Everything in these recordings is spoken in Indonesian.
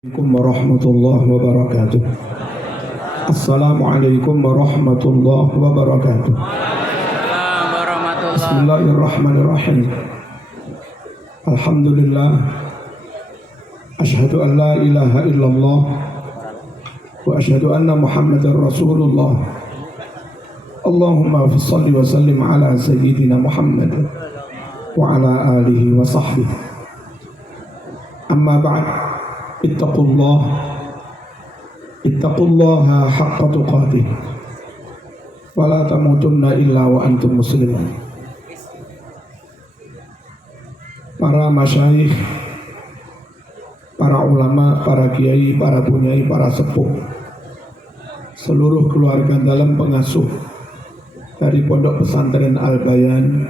Assalamualaikum warahmatullahi wabarakatuh. Assalamualaikum warahmatullahi wabarakatuh. Bismillahirrahmanirrahim. Alhamdulillah. Asyhadu an la ilaha illallah wa asyhadu anna Muhammadar Rasulullah. Allahumma shalli wa sallim ala sayyidina Muhammad wa ala alihi wa sahbihi. Amma ba'd. Ittaqullaha haqqa tuqatih wa la tamutunna illa wa antum muslimun. Para masyayikh, para ulama, para kiai, para bunyai, para sepuh, seluruh keluarga dalam pengasuh dari Pondok Pesantren Al-Bayan,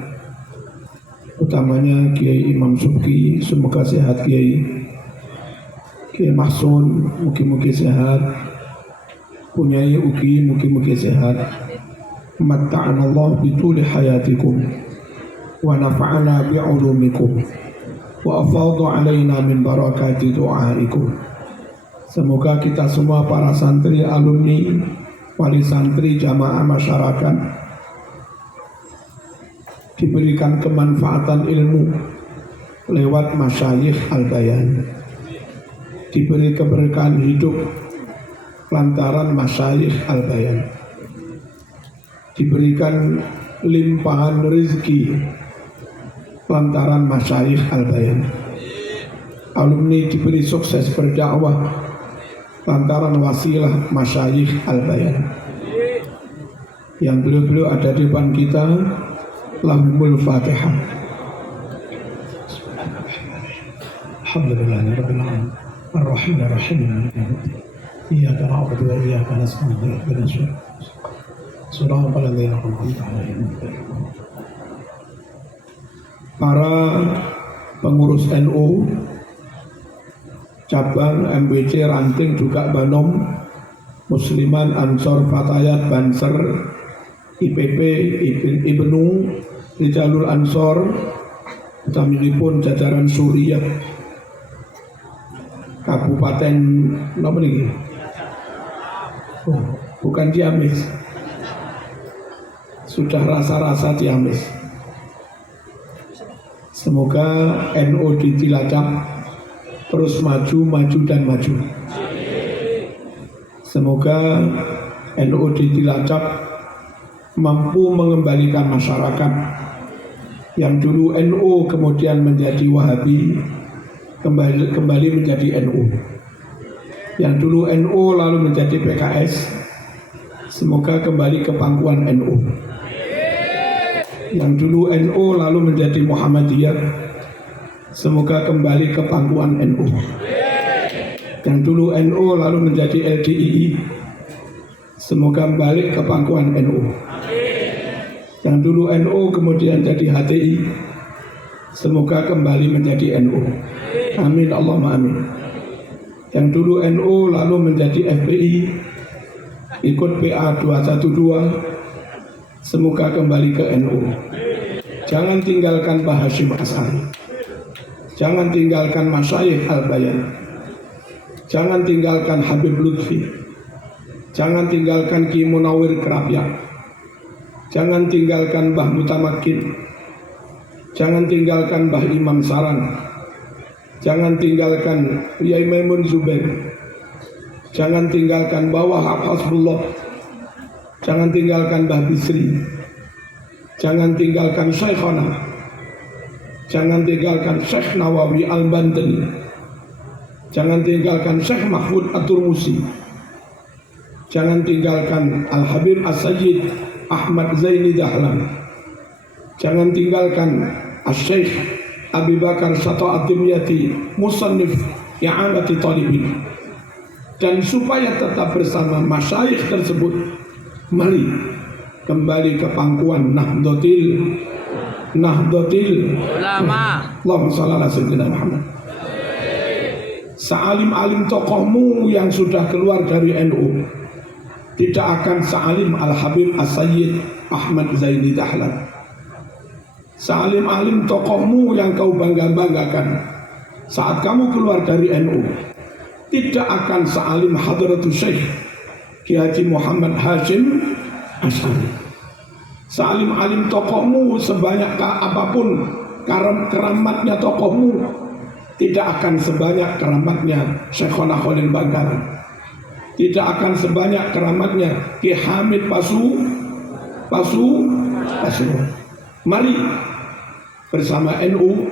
utamanya Kiai Imam Subki, semoga sehat Kiai. Kiai Mahsun, mugi-mugi sehat. Punyai Uki, mugi-mugi sehat. Matta'anallahu bituli hayatikum wa nafa'ana bi'ulumikum wa afadha alaina min barakati du'aikum. Semoga kita semua para santri, alumni, wali santri, jamaah masyarakat diberikan kemanfaatan ilmu lewat masyayikh Al-Bayan, diberi keberkahan hidup lantaran masyayikh Al-Bayan, diberikan limpahan rezeki lantaran masyayikh Al-Bayan, alumni diberi sukses berdakwah lantaran wasilah masyayikh Al-Bayan. Yang beliau-beliau ada di depan kita, lahumul Fatihah. Alhamdulillahirabbil alamin. Ar-Rahim Ar-Rahim. Iyyaka na'budu wa iyyaka nasta'in. Ihdinas siratal ladzina an'amta 'alaihim. Para pengurus NU cabang MBC Ranting juga Banom, Musliman, Ansor, Fatayat, Banser, IPP, Ibnu, Rijalul Ansor, utaminipun jajaran Suriah Kabupaten apa nih? Bukan Ciamis. Sudah rasa-rasa Ciamis. Semoga NU di Cilacap terus maju dan maju. Semoga NU di Cilacap mampu mengembalikan masyarakat yang dulu NU kemudian menjadi Wahabi, kembali menjadi NU. Yang dulu NU lalu menjadi PKS, semoga kembali ke pangkuan NU. Yang dulu NU lalu menjadi Muhammadiyah, semoga kembali ke pangkuan NU. Yang dulu NU lalu menjadi LDII, semoga kembali ke pangkuan NU. Yang dulu NU kemudian jadi HTI, semoga kembali menjadi NU. Amin Allahumma amin. Yang dulu NU lalu menjadi FPI, ikut PA 212, semoga kembali ke NU. Jangan tinggalkan Pak Hashim As'ari, jangan tinggalkan Masyayikh Al-Bayan, jangan tinggalkan Habib Lutfi, jangan tinggalkan Ki Munawir Kerapyak, jangan tinggalkan Mbah Mutamakin, jangan tinggalkan Mbah Imam Sarang, jangan tinggalkan Yai Maimun Zubair, jangan tinggalkan Mbah Wahab Hasbullah, jangan tinggalkan Mbah Bisri, jangan tinggalkan Syekhana, jangan tinggalkan Syekh Nawawi Al-Bantani, jangan tinggalkan Syekh Mahfud At-Turmusi, jangan tinggalkan Al-Habib As-Sayyid Ahmad Zaini Dahlan, jangan tinggalkan As-Syekh Abi Bakar Sato At-Timyati Musannif I'anati Talibin. Dan supaya tetap bersama masyayikh tersebut, mari kembali ke pangkuan Nahdlatul Ulama. Allahumma shalli ala sayyidina Muhammad. Sealim-alim tokohmu yang sudah keluar dari NU tidak akan sealim Al-Habib As-Sayyid Ahmad Zaini Dahlan. Sealim-alim tokohmu yang kau bangga-banggakan saat kamu keluar dari NU tidak akan sealim Hadratus Syekh Ki Haji Muhammad Hashim Asy'ari. Sealim alim tokohmu, sebanyak apapun keramatnya tokohmu, tidak akan sebanyak keramatnya Syekhona Khalil Bangkalan, tidak akan sebanyak keramatnya Ki Hamid Pasuruan. Mari bersama NU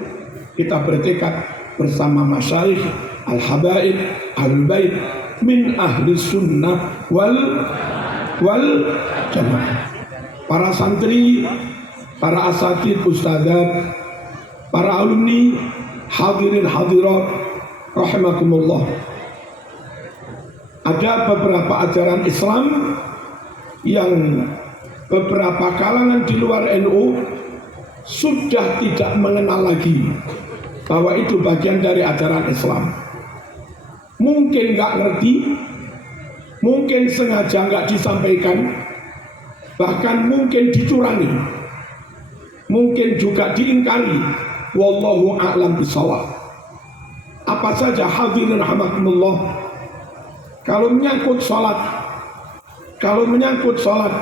kita bertekad bersama masyayikh al-habaib al-bait min ahli sunnah wal jamaah, para santri, para asatid, ustadzat, para alumni, hadirin hadirat rahimakumullah. Ada beberapa ajaran Islam yang beberapa kalangan di luar NU sudah tidak mengenal lagi bahwa itu bagian dari ajaran Islam. Mungkin nggak ngerti, mungkin sengaja nggak disampaikan, bahkan mungkin dicurangi, mungkin juga diingkari. Wallahu a'lam bishawab. Apa saja hadirin rahimakumullah? Kalau menyangkut salat,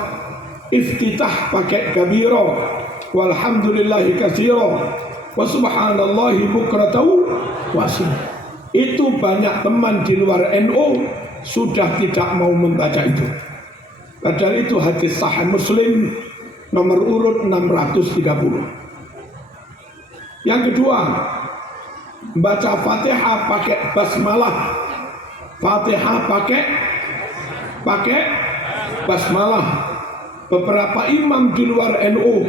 iftitah pakai kabiro, walhamdulillahi katsiro, wa subhanallahi bukratan wasil. Itu banyak teman di luar NU sudah tidak mau membaca itu. Padahal itu hadis sahih Muslim nomor urut 630. Yang kedua, baca Fatihah pakai basmalah. Fatihah pakai basmalah. Beberapa imam di luar NU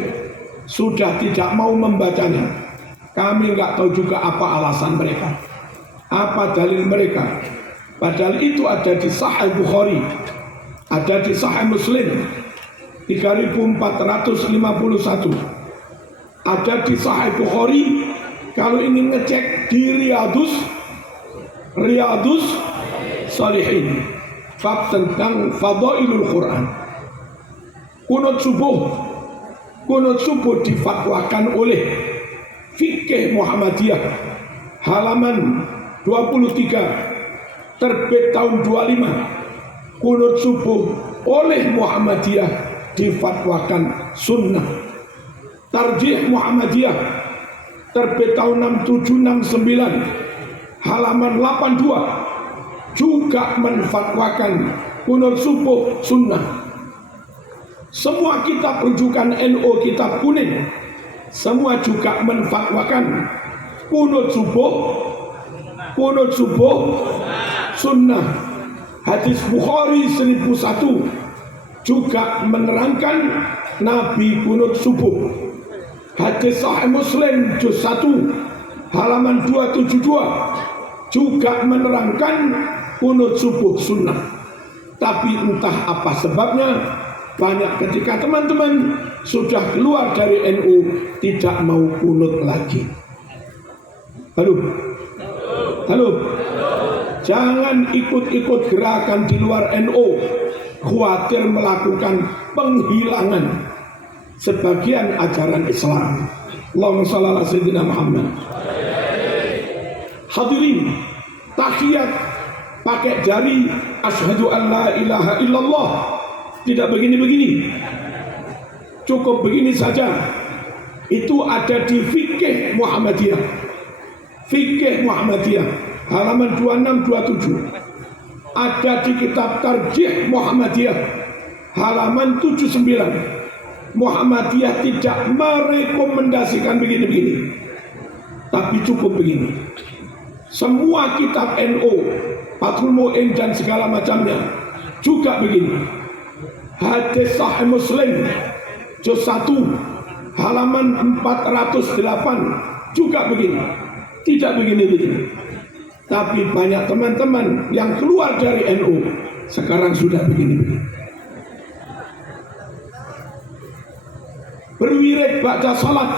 sudah tidak mau membacanya. Kami nggak tahu juga apa alasan mereka, apa dalil mereka. Padahal itu ada di Sahih Bukhari, ada di Sahih Muslim 3451, ada di Sahih Bukhari. Kalau ingin ngecek di Riyadus Salihin, bab tentang Fadailul Quran. Kunut subuh difatwakan oleh Fikih Muhammadiyah halaman 23, terbit tahun 25. Kunut subuh oleh Muhammadiyah difatwakan sunnah. Tarjih Muhammadiyah terbit tahun 6769 halaman 82 juga menfatwakan kunut subuh sunnah. Semua kitab rujukan NU, kitab kuning, semua juga menfatwakan kunut subuh sunnah. Hadis Bukhari 1001 juga menerangkan Nabi kunut subuh. Hadis Sahih Muslim juz 1 halaman 272 juga menerangkan kunut subuh sunnah. Tapi entah apa sebabnya, banyak ketika teman-teman sudah keluar dari NU tidak mau kunut lagi. Halo, jangan ikut-ikut gerakan di luar NU, khawatir melakukan penghilangan sebagian ajaran Islam. Allahumma shalli ala sayyidina Muhammad. Hadirin, tahiyat pakai jari, asyhadu an la ilaha illallah. Tidak begini-begini, cukup begini saja. Itu ada di Fikih Muhammadiyah, Fikih Muhammadiyah halaman 2627. Ada di kitab Tarjih Muhammadiyah halaman 79. Muhammadiyah tidak merekomendasikan begini-begini, tapi cukup begini. Semua kitab NU, Fathul Mu'in dan segala macamnya juga begini. Hadis Sahih Muslim juz 1 halaman 408 juga begini. Tidak begini-begini. Tapi banyak teman-teman yang keluar dari NU sekarang sudah begini-begini. Berwirid baca salat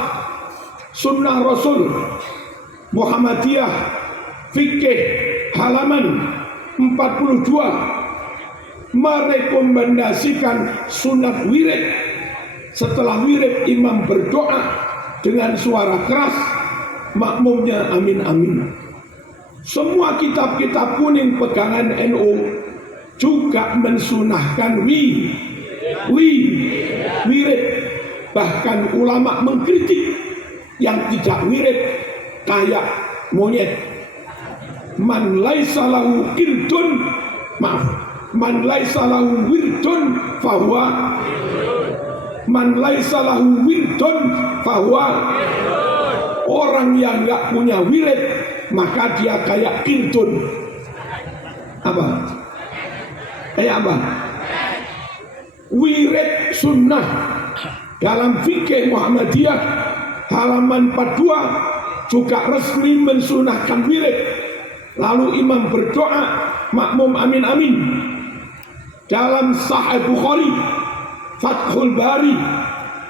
sunnah Rasul Muhammadiyah Fikih halaman 42 merekomendasikan sunat wirid. Setelah wirid imam berdoa dengan suara keras, makmumnya amin amin. Semua kitab-kitab kuning pegangan NU juga mensunahkan wirid. Bahkan ulama mengkritik yang tidak wirid kayak monyet. Man laisa lahu qirdun, maaf, man laisa lahu wirdun fahuwa, man laisa lahu wirdun fahuwa, orang yang nggak punya wirid maka dia kayak qirdun. Apa? Kayak apa? Wirid sunnah dalam fikih Muhammadiyah halaman 42 juga resmi mensunahkan wirid. Lalu imam berdoa, makmum amin amin. Dalam Sahih Bukhari Fathul Bari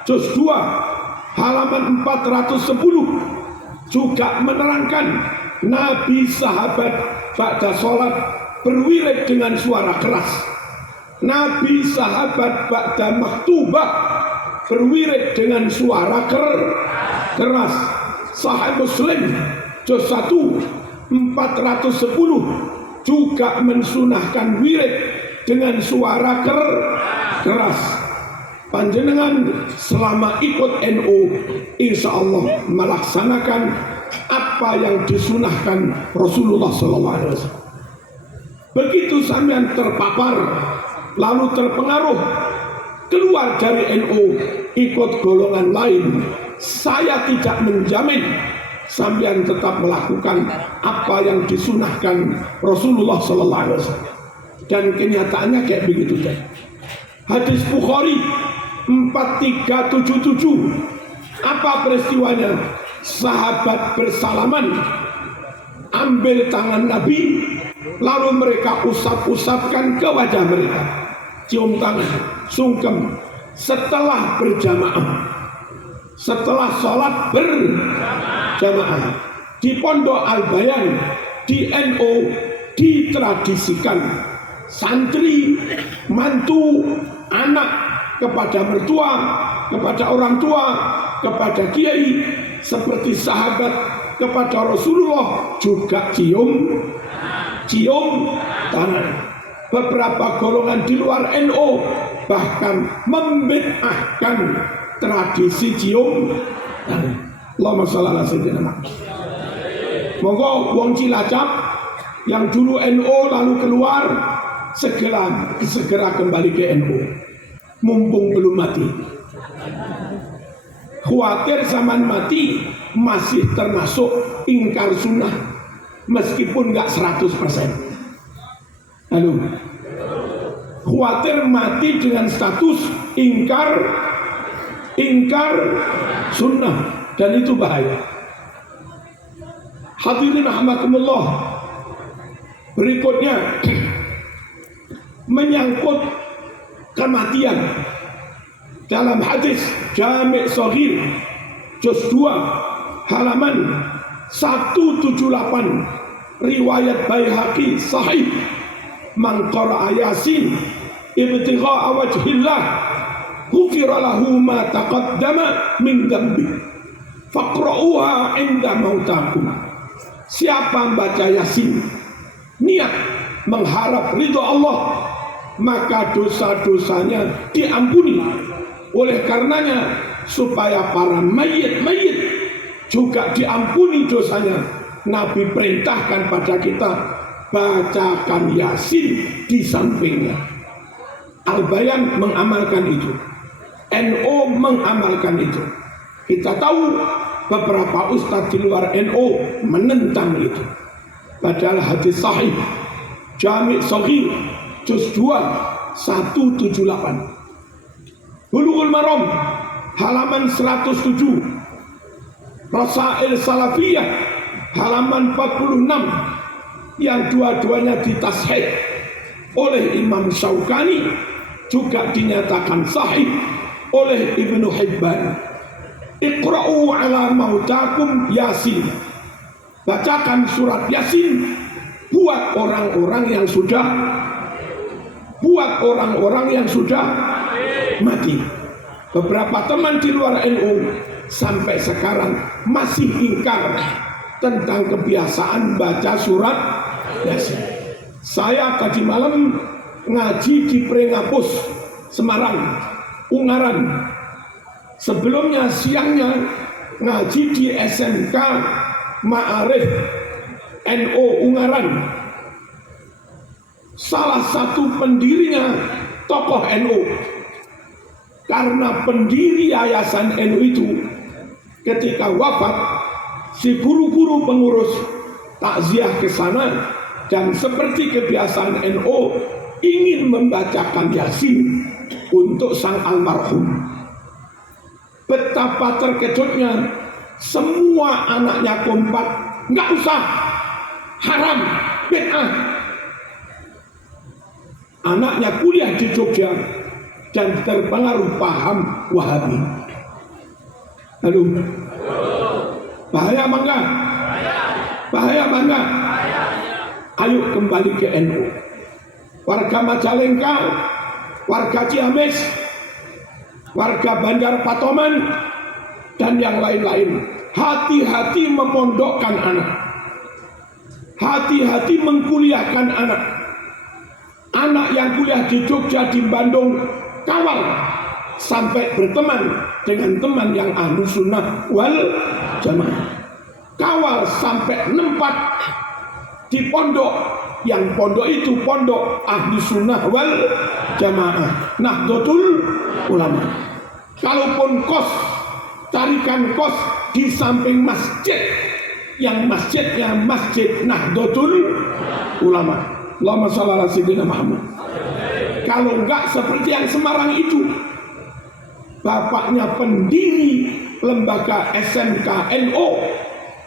juz 2 halaman 410 juga menerangkan Nabi sahabat ba'da sholat berwirid dengan suara keras. Nabi sahabat ba'da maktubah berwirid dengan suara keras. Sahih Muslim juz 1 410 juga mensunahkan wirid dengan suara keras. Panjenengan selama ikut NU insya Allah melaksanakan apa yang disunahkan Rasulullah SAW. Begitu sampean terpapar lalu terpengaruh keluar dari NU ikut golongan lain, saya tidak menjamin sampean tetap melakukan apa yang disunahkan Rasulullah SAW. Dan kenyataannya kayak begitu. Hadis Bukhari 4377. Apa peristiwanya? Sahabat bersalaman, ambil tangan Nabi, lalu mereka usap-usapkan ke wajah mereka, cium tangan, sungkem. Setelah berjamaah, setelah sholat berjamaah di Pondok Al-Bayan di NU ditradisikan santri, mantu, anak kepada mertua, kepada orang tua, kepada kiai, seperti sahabat kepada Rasulullah juga cium tangan. Beberapa golongan di luar NU bahkan membid'ahkan tradisi cium tangan. Allahumma shalli ala sayyidina Muhammad. Monggo wong Cilacap yang dulu NU lalu keluar segera kembali ke NU, mumpung belum mati. Khawatir zaman mati masih termasuk ingkar sunnah meskipun nggak 100%. Lalu khawatir mati dengan status ingkar sunnah, dan itu bahaya. Hadirin rahimakumullah, berikutnya menyangkut kematian. Dalam hadis Jami' Shaghir juz 2 halaman 178 riwayat Baihaqi sahih, man qara'a Yasin ibtigha'a wajhillah ghufira lahu ma taqaddama min dhanbi faqra'uha 'inda mautakum. Siapa membaca Yasin niat mengharap ridho Allah, maka dosa-dosanya diampuni. Oleh karenanya supaya para mayit juga diampuni dosanya, Nabi perintahkan pada kita bacakan Yasin di sampingnya. Al-Bayan mengamalkan itu, NU mengamalkan itu. Kita tahu beberapa ustadz di luar NU menentang itu. Padahal hadis sahih Jami' Shaghir juz 2 178, Bulughul Maram halaman 107, Rasail Salafiyah halaman 46, yang dua-duanya ditashih oleh Imam Syaukani, juga dinyatakan sahih oleh Ibnu Hibban. Iqra'u ala mautakum Yasin, bacakan surat Yasin buat orang-orang yang sudah mati. Beberapa teman di luar NU sampai sekarang masih ingkar tentang kebiasaan baca surat Yasin. Saya tadi malam ngaji di Prengapus, Semarang, Ungaran. Sebelumnya siangnya ngaji di SMK Ma'arif NO Ungaran. Salah satu pendirinya tokoh NU. Karena pendiri yayasan NU itu ketika wafat, si guru-guru pengurus takziah ke sana, dan seperti kebiasaan NU ingin membacakan Yasin untuk sang almarhum. Betapa terkejutnya, semua anaknya kompak, nggak usah, haram, bid'ah. Anaknya kuliah di Jogja dan terpengaruh paham Wahabi. Lalu bahaya bangga, bahaya bangga. Ayo kembali ke NU. Warga Majalengka, warga Ciamis, warga Bandar Patoman, dan yang lain-lain, hati-hati memondokkan anak, hati-hati mengkuliahkan anak. Anak yang kuliah di Jogja, di Bandung, kawal sampai berteman dengan teman yang ahlu sunnah wal jamaah. Kawal sampai nempat di pondok, yang pondok itu pondok ahlu sunnah wal jamaah, Nahdlatul Ulama. Kalaupun kos, carikan kos di samping masjid, yang masjidnya Masjid Nahdlatul Ulama. Allahumma shalli ala sayyidina Muhammad. Kalau enggak seperti yang Semarang itu, bapaknya pendiri lembaga SMK NO,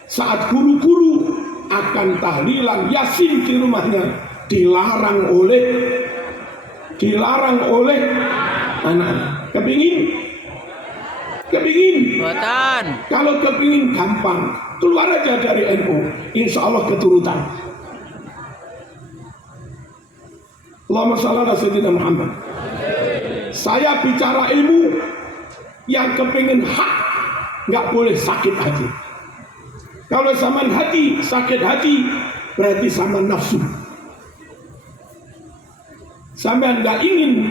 saat guru-guru akan tahlilan Yasin di rumahnya, dilarang oleh anak. Kepingin? Kalau kepingin gampang, keluar aja dari NU, insya Allah keturutan. Allahumma shalli ala sayyidina Muhammad. Saya bicara ilmu, yang kepingin hak nggak boleh sakit hati. Kalau sama hati, sakit hati, berarti sama nafsu. Sampai nggak ingin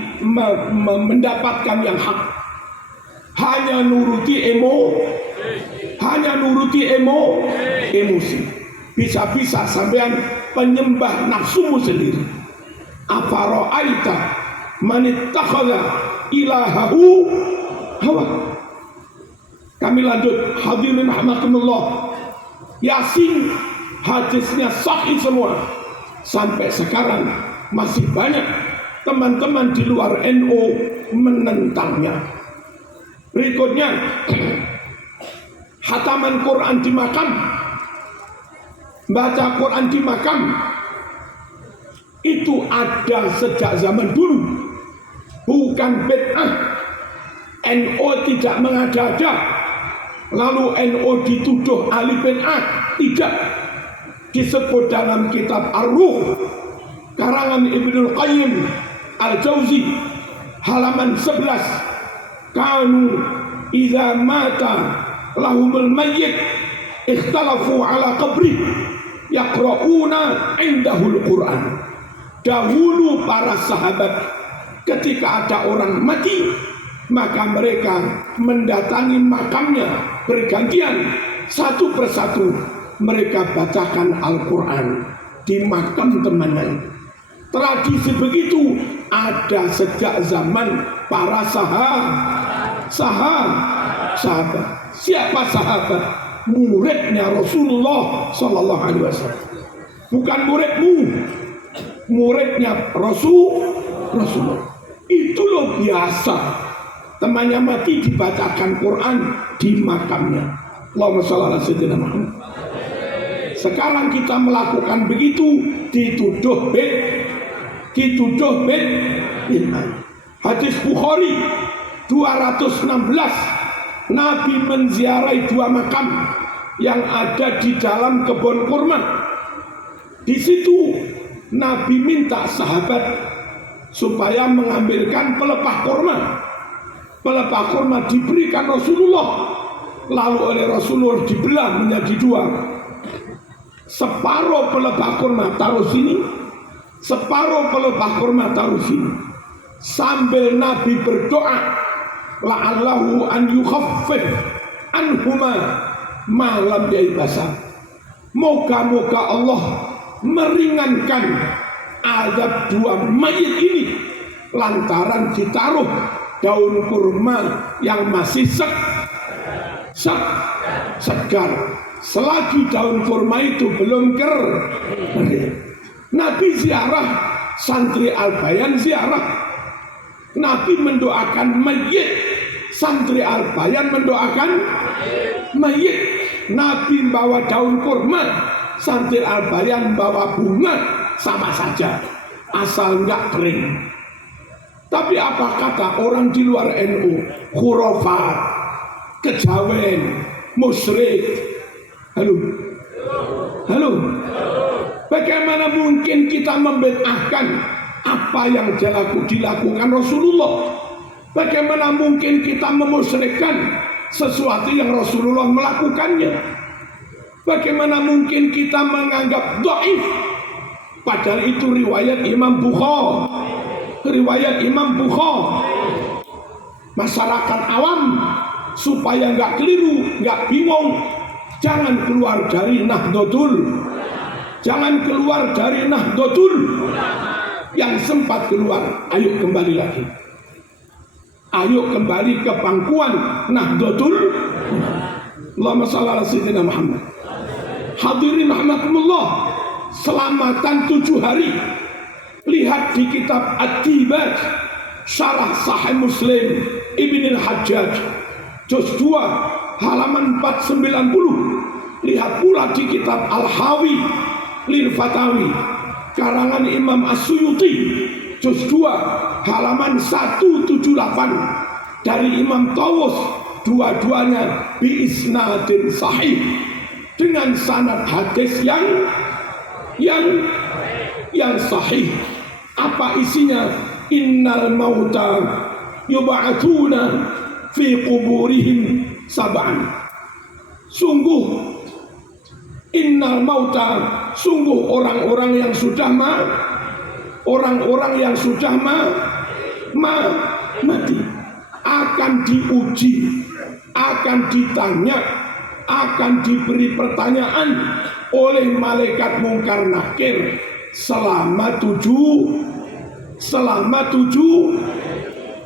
mendapatkan yang hak, hanya nuruti emosi. Bisa-bisa sampean penyembah nafsumu sendiri. Afara'aita man ittakhadha ilahahu hawa. Kami lanjut, hadirin rahimakumullah. Yasin hadisnya sahih semua. Sampai sekarang masih banyak teman-teman di luar NU menentangnya. Berikutnya, khataman Quran di makam, baca Quran di makam, itu ada sejak zaman dulu, bukan bid'ah. NU tidak mengada-ada, lalu NU dituduh ahli bid'ah, tidak. Disebut dalam kitab Ar-Ruh karangan Ibnul Qayyim Al-Jauzi halaman 11, kanu idza mata lahumul mayyit ikhtalafu ala qabri yaqra'una indahul Qur'an. Dahulu para sahabat ketika ada orang mati, maka mereka mendatangi makamnya bergantian, satu persatu mereka bacakan Al-Quran di makam temannya. Tradisi begitu ada sejak zaman para sahabat. Siapa sahabat? Muridnya Rasulullah Sallallahu Alaihi Wasallam. Bukan muridmu, muridnya Rasulullah. Itu loh biasa, temannya mati dibacakan Quran di makamnya. Allahumma shalli ala sayyidina Muhammad. Sekarang kita melakukan begitu, dituduh bid'ah. Hadis Bukhari 216, Nabi menziarahi dua makam yang ada di dalam kebun kurma. Di situ Nabi minta sahabat supaya mengambilkan pelepah kurma. Pelepah kurma diberikan Rasulullah, lalu oleh Rasulullah dibelah menjadi dua. separuh pelepah kurma taruh sini, separuh pelepah kurma taruh sini, sambil Nabi berdoa, la'allahu an yukhaffif anhuma malam yaibasa. Moga-moga Allah meringankan azab dua mayit ini lantaran ditaruh daun kurma yang masih segar. Selagi daun kurma itu belum kering, Nabi ziarah, santri Al-Bayan ziarah. Nabi mendoakan mayit, santri Al-Bayan mendoakan mayit. Nabi bawa daun kurma, santri Al-Bayan bawa bunga, sama saja asal nggak kering. Tapi apa kata orang di luar NU? Khurafat, kejawen, musyrik. Halo. Bagaimana mungkin kita membid'ahkan apa yang dilakukan Rasulullah? Bagaimana mungkin kita memusyrikkan sesuatu yang Rasulullah melakukannya? Bagaimana mungkin kita menganggap dhaif padahal itu riwayat Imam Bukhari? Masyarakat awam supaya nggak keliru, nggak bingung, jangan keluar dari Nahdlatul, yang sempat keluar, ayo kembali lagi, ayo kembali ke pangkuan Nahdlatul. Allahumma shalli ala sayyidina Muhammad. Hadirin rahimakumullah, selamatan 7 hari. Lihat di kitab At-Tibaj Syarah Sahih Muslim Ibn al-Hajjaj juz 2 halaman 490. Lihat pula di kitab Al-Hawi Lil Fatawi karangan Imam As-Suyuti juz 2 halaman 178 dari Imam Tawus, dua-duanya bi isnadin sahih dengan sanad hadis yang sahih. Apa isinya? Innal mauta yub'atsuna fi quburihim sab'an. Sungguh innal mauta, sungguh orang-orang yang sudah mati akan diuji, akan ditanya, akan diberi pertanyaan oleh malaikat mungkar nakir selama tujuh.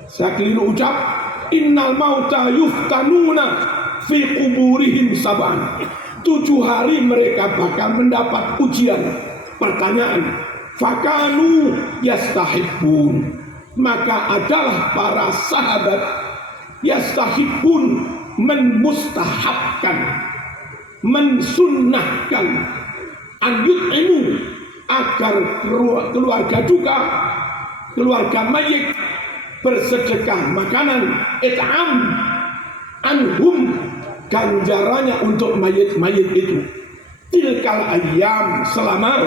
Saya keliru ucap, innal mauta yuftanuna fi kuburihim sab'an. 7 hari mereka bakal mendapat ujian, pertanyaan. Fakanu yastahibbun, maka adalah para sahabat yastahibbun, memustahabkan, mensunnahkan, anyut'imu, agar keluarga duka, keluarga mayit bersedekah makanan, it'am anhum, ganjarannya untuk mayit-mayit itu. Tilkal ayyam, selama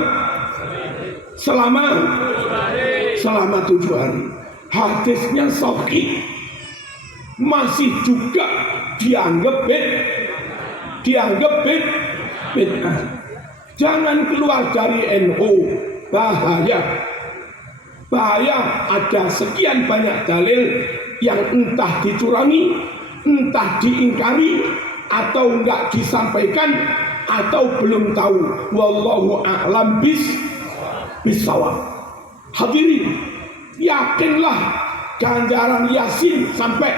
7 hari. Hadisnya sahih, masih juga dianggap bid'ah. Jangan keluar dari NU, bahaya. Ada sekian banyak dalil yang entah dicurangi, entah diingkari, atau enggak disampaikan, atau belum tahu. Wallahu a'lam bisawab. Hadirin, yakinlah ganjaran Yasin sampai,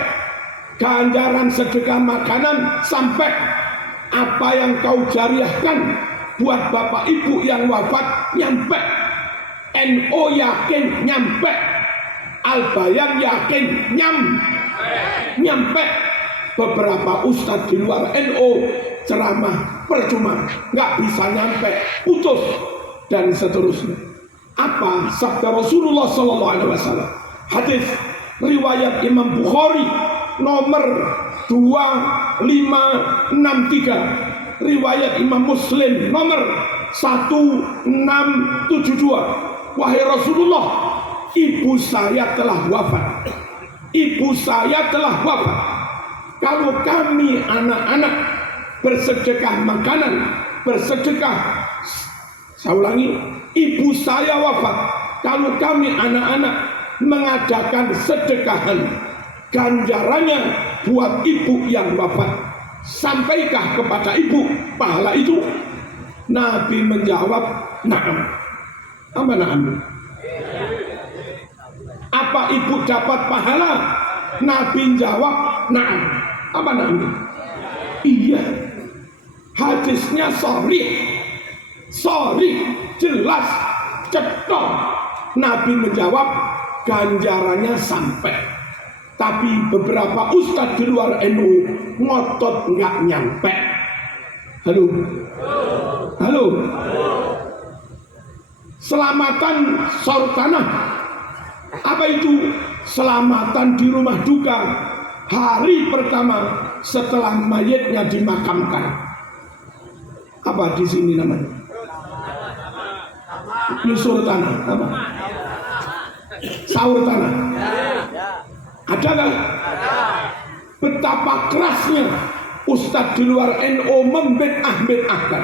ganjaran sedekah makanan sampai, apa yang kau jariahkan buat bapak ibu yang wafat nyampe. NU yakin nyampe, Al-Bayan yakin nyampe. Beberapa ustadz di luar NU ceramah percuma, nggak bisa nyampe, putus dan seterusnya. Apa sabda Rasulullah SAW? Hadis riwayat Imam Bukhari nomor 2563, riwayat Imam Muslim nomor 1672. Wahai Rasulullah, ibu saya telah wafat. Kalau kami anak-anak bersedekah makanan, bersedekah Saya ulangi, ibu saya wafat. Kalau kami anak-anak mengadakan sedekahan, ganjarannya buat ibu yang wafat, sampaikah kepada ibu pahala itu? Nabi menjawab, na'am. Apa na'am? Apa ibu dapat pahala? Nabi jawab, na'am. Apa na'am? Iya. Hadisnya sorry, jelas, cetok. Nabi menjawab, ganjarannya sampai. Tapi beberapa ustadz di luar NU ngotot nggak nyampe. Halo. Selamatan saur tanah. Apa itu? Selamatan di rumah duka hari pertama setelah mayatnya dimakamkan. Apa di sini namanya? Nyusur tanah. Apa? Saur tanah. Ada kan? Betapa kerasnya ustadz di luar NU membid'ah-bid'ahkan.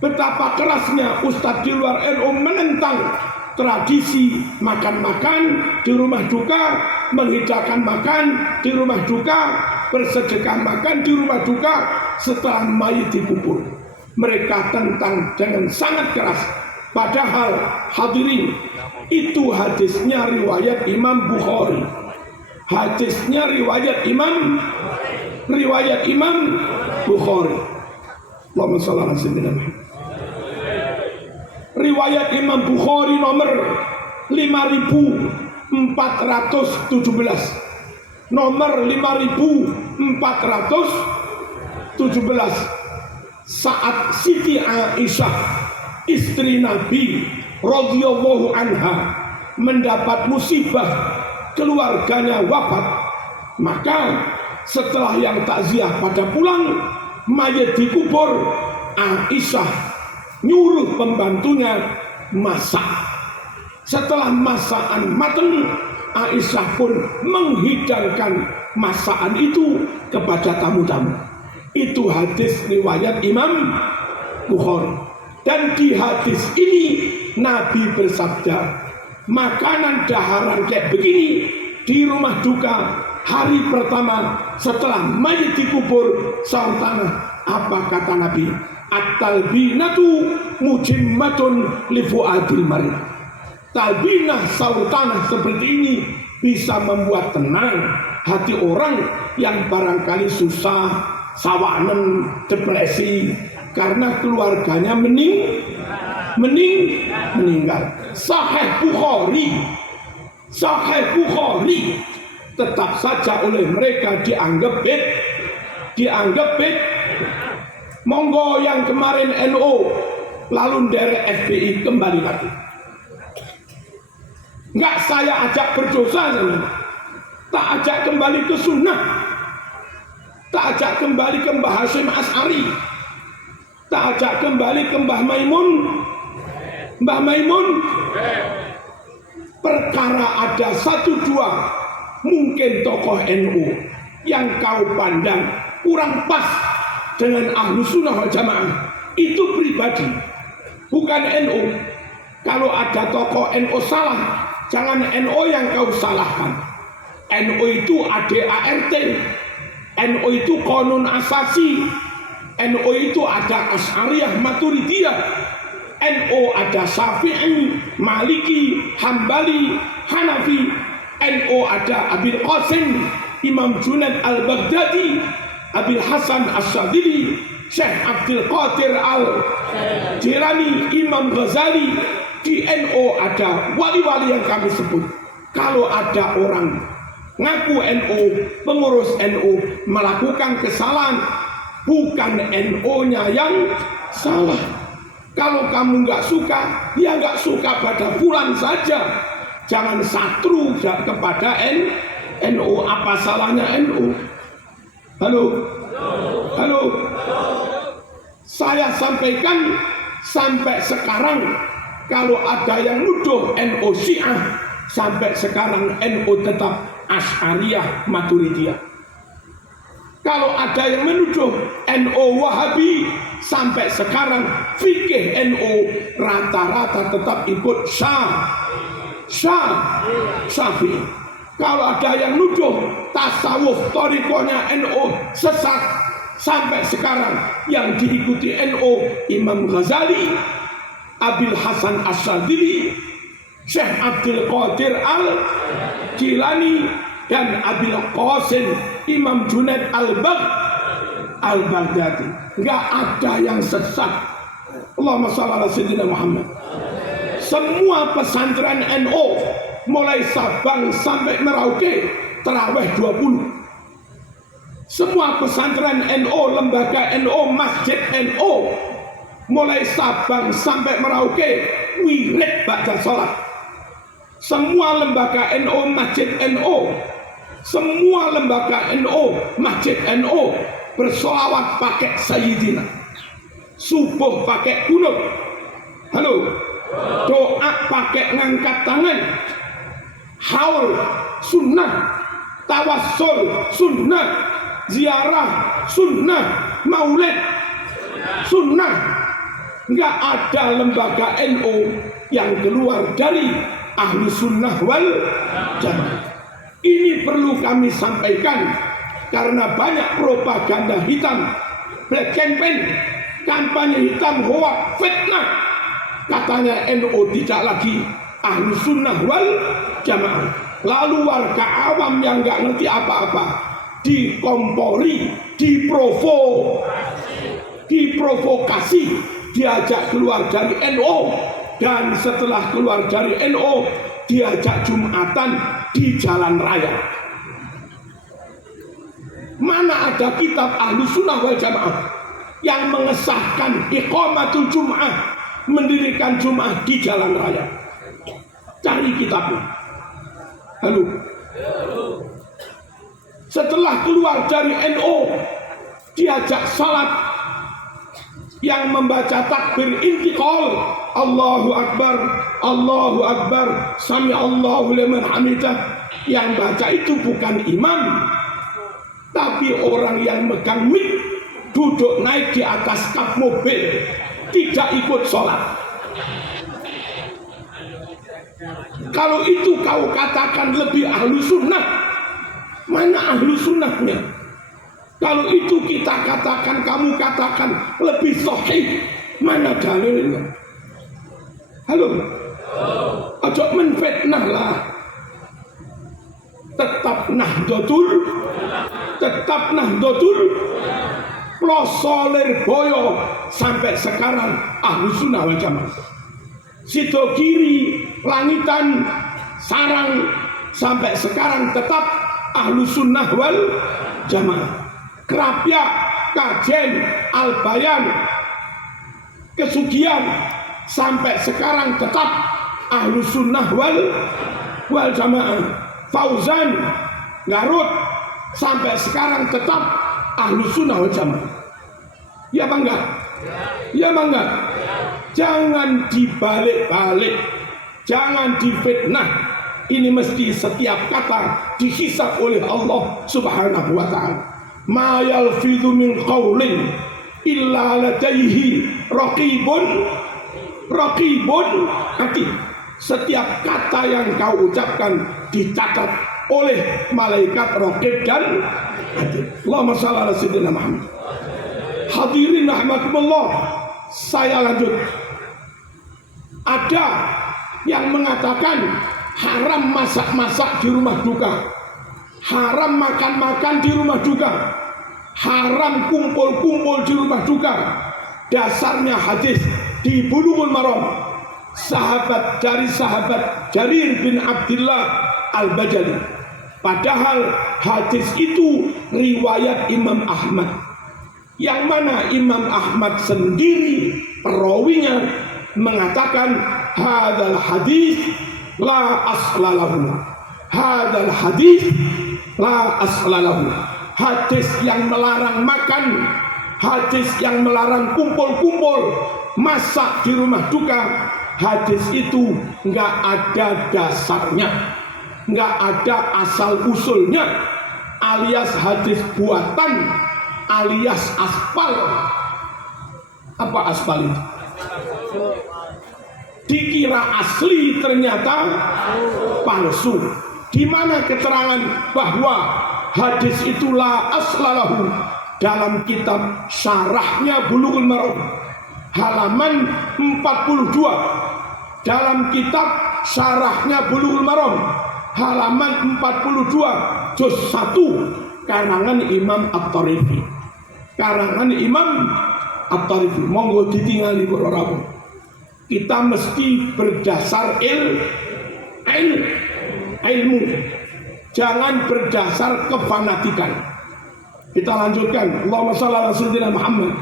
Betapa kerasnya ustadz di luar NU menentang tradisi makan-makan di rumah duka, menghidangkan makan di rumah duka, bersedekah makan di rumah duka setelah mayit dikubur. Mereka tentang dengan sangat keras. Padahal hadirin, itu hadisnya riwayat Imam Bukhari. Hadisnya riwayat Imam Bukhari. Allahumma shalli ala sayyidina Muhammad. Riwayat Imam Bukhari nomor 5417. Nomor 5417. Saat Siti Aisyah istri Nabi radhiyallahu anha mendapat musibah keluarganya wafat, maka setelah yang takziah pada pulang, mayat dikubur, Aisyah nyuruh pembantunya masak. Setelah masakan matang, Aisyah pun menghidangkan masakan itu kepada tamu-tamu. Itu hadis riwayat Imam Bukhari. Dan di hadis ini Nabi bersabda, makanan daharan kayak begini di rumah duka hari pertama setelah mayit dikubur saur tanah. Apa kata Nabi? At-talbinatu mujimmatun li fuadil marid. Talbinah saur tanah seperti ini bisa membuat tenang hati orang yang barangkali susah, sawanen, depresi karena keluarganya meninggal. Sahih Bukhari tetap saja oleh mereka dianggap bed. Monggo yang kemarin NU lalu dari FPI kembali lagi. Enggak saya ajak berdosa, tak ajak kembali ke sunnah, tak ajak kembali ke Mbah Hasyim Asy'ari, tak ajak kembali ke Mbah Maimun. Perkara ada satu dua mungkin tokoh NU yang kau pandang kurang pas dengan Ahlus Sunnah wal Jamaah, itu pribadi, bukan NU. Kalau ada tokoh NU salah, jangan NU yang kau salahkan. NU itu ADART, NU itu Qanun Asasi, NU itu ada Asy'ariyah Maturidiyah, NU ada Syafi'i, Maliki, Hambali, Hanafi, NU ada Abil Qasim, Imam Junaid Al-Baghdadi, Abil Hasan Asy'adili, Syekh Abdul Qadir Al-Jilani, Imam Ghazali. Di NU ada wali-wali yang kami sebut. Kalau ada orang ngaku NU, pengurus NU melakukan kesalahan, bukan NU-nya yang salah. Kalau kamu nggak suka, ya nggak suka pada fulan saja. Jangan satru kepada NU. Apa salahnya NU? Halo. Saya sampaikan sampai sekarang kalau ada yang nuduh NU Syiah, sampai sekarang NU tetap Asy'ariyah Maturidiyah. Kalau ada yang menuduh NU Wahabi, sampai sekarang fikih NU rata-rata tetap ikut Syafi'i. Kalau ada yang nuduh tasawuf thariqahnya NU sesat, sampai sekarang yang diikuti NU Imam Ghazali, Abil Hasan Asyadzili, Syekh Abdul Qadir Al-Jilani, dan Abil Qasim Imam Junaid Al-Baghdadi. Enggak ada yang sesat. Allahumma shalli ala sayyidina Muhammad. Semua pesantren NU mulai Sabang sampai Merauke tarawih 20. Semua pesantren NU, lembaga NU, masjid NU mulai Sabang sampai Merauke wirid ba'da salat. Semua lembaga NU, masjid NU, semua lembaga NU, masjid NU bersolawat pakai Sayyidina. Subuh pakai kunut. Halo. Doa pakai ngangkat tangan. Haul sunnah, tawassul sunnah, ziarah sunnah, maulid sunnah. Enggak ada lembaga NU yang keluar dari ahlu sunnah wal jamaah. Ini perlu kami sampaikan karena banyak propaganda hitam, black campaign, kampanye hitam, hoak, fitnah. Katanya NU tidak lagi ahlu sunnah wal jamaah. Lalu warga awam yang nggak ngerti apa-apa dikompori, diprovokasi, diajak keluar dari NU, dan setelah keluar dari NU diajak Jumatan di jalan raya. Mana ada kitab ahlu sunnah wal jamaah yang mengesahkan iqamatul jum'ah, mendirikan jum'ah di jalan raya? Cari kitabnya. Halo. Setelah keluar dari NU diajak salat, yang membaca takbir intiqal, Allahu Akbar, Allahu Akbar, Sami Allahu liman hamidah. Yang baca itu bukan imam, tapi orang yang megang mic, duduk naik di atas kap mobil, tidak ikut sholat. Kalau itu kau katakan lebih ahlu sunnah, mana ahlu sunnahnya? Kalau itu kita katakan, kamu katakan lebih sahih, mana dalilnya? Halo, ojo menfitnah lah. Tetap Nahdlatul Plosolir Boyo sampai sekarang ahlu sunnah wal jamaah. Sido Kiri, Langitan, Sarang sampai sekarang tetap ahlu sunnah wal jamaah. Kerapia, Kajen, Albayan, Kesugian sampai sekarang tetap ahlu sunnah wal jamaah. Fauzan, Garut sampai sekarang tetap ahlu sunnah wal jamaah. Ya apa enggak? Ya apa enggak? Jangan dibalik-balik, jangan difitnah. Ini mesti setiap kata dihisab oleh Allah Subhanahu wa ta'ala. Ma yalfidhu min qawlin illa ladaihi raqibun atid. Setiap kata yang kau ucapkan dicatat oleh malaikat raqib dan atid. Allahumma shalli ala sayyidina Muhammad. Hadirin rahmatullah, saya lanjut. Ada yang mengatakan haram masak-masak di rumah duka, haram makan-makan di rumah duka, haram kumpul-kumpul di rumah duka. Dasarnya hadis di Bulughul Maram, sahabat Jarir bin Abdullah Al-Bajali. Padahal hadis itu riwayat Imam Ahmad, yang mana Imam Ahmad sendiri perawinya mengatakan hadzal hadis la aslalahu, hadzal hadis la aslalahu. Hadis yang melarang makan, hadis yang melarang kumpul-kumpul, masak di rumah duka, hadis itu nggak ada dasarnya, nggak ada asal usulnya, alias hadis buatan, alias aspal. Apa aspal itu? Dikira asli, ternyata palsu. Di mana keterangan bahwa hadis itulah aslalahu? Dalam kitab syarahnya Bulughul Maram halaman 42. Dalam kitab syarahnya Bulughul Maram halaman 42 juz 1 karangan Imam At-Tarifi. Karangan Imam At-Tarifi. Monggo ditingali kula rawuh. Kita mesti berdasar ilmu. Jangan berdasar kefanatikan. Kita lanjutkan. Allahumma shalli ala sayyidina Muhammad.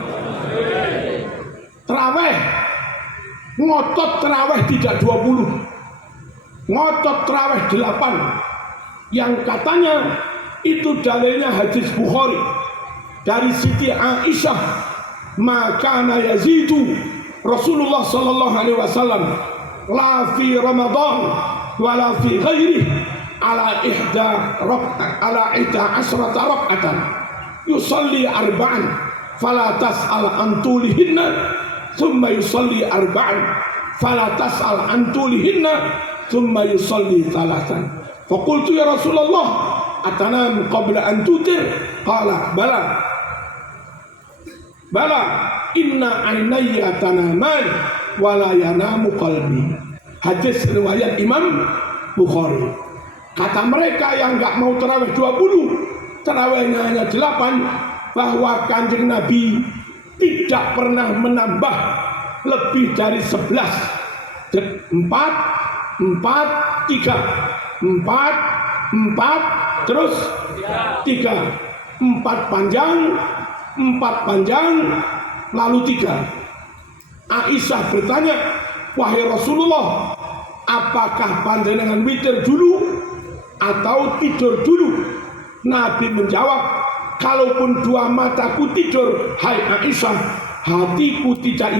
Terawih, ngotot terawih tidak 20, ngotot terawih 8. Yang katanya itu dalilnya hadis Bukhari dari Siti Aisyah, maka yazidu Rasulullah sallallahu alaihi wasallam la fi Ramadan wala fi ghairi ala ihda asrata rak'atan yusalli arba'an fala tas'al an tulihinna thumma yusalli arba'an fala tas'al an tulihinna thumma yusalli thalathan. Faqultu ya Rasulullah atanam qabla an tutir? Qala bala inna aynayya tanaman wala yanamu qalbi. Hadis riwayat Imam Bukhari. Kata mereka yang enggak mau tarawih 20, tarawihnya hanya 8, bahwa Kanjeng Nabi tidak pernah menambah lebih dari 11. 4 terus 3, 4 panjang lalu 3. Aisyah bertanya, wahai Rasulullah, apakah panjenengan witir dulu atau tidur dulu? Nabi menjawab, kalaupun 2 mataku tidur, hai Aisyah, hatiku tidak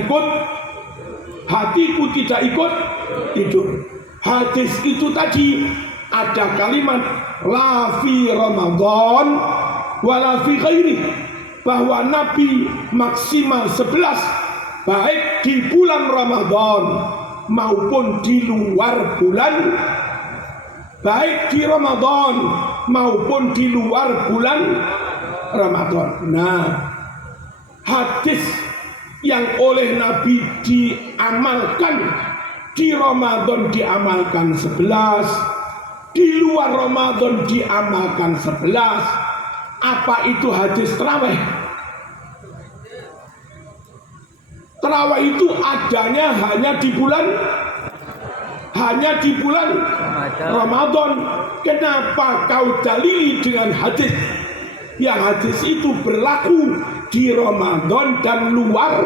ikut tidur. Hadis itu tadi ada kalimat la fi Ramadan wala fi ghairi, bahwa Nabi maksimal 11 baik di bulan Ramadan maupun di luar bulan, baik di Ramadan maupun di luar bulan Ramadan. Nah, hadis yang oleh Nabi diamalkan di Ramadan diamalkan 11, di luar Ramadan diamalkan 11. Apa itu hadis tarawih? Tarawih itu adanya hanya di bulan Ramadan. Kenapa kau dalili dengan hadis yang hadis itu berlaku di Ramadan dan luar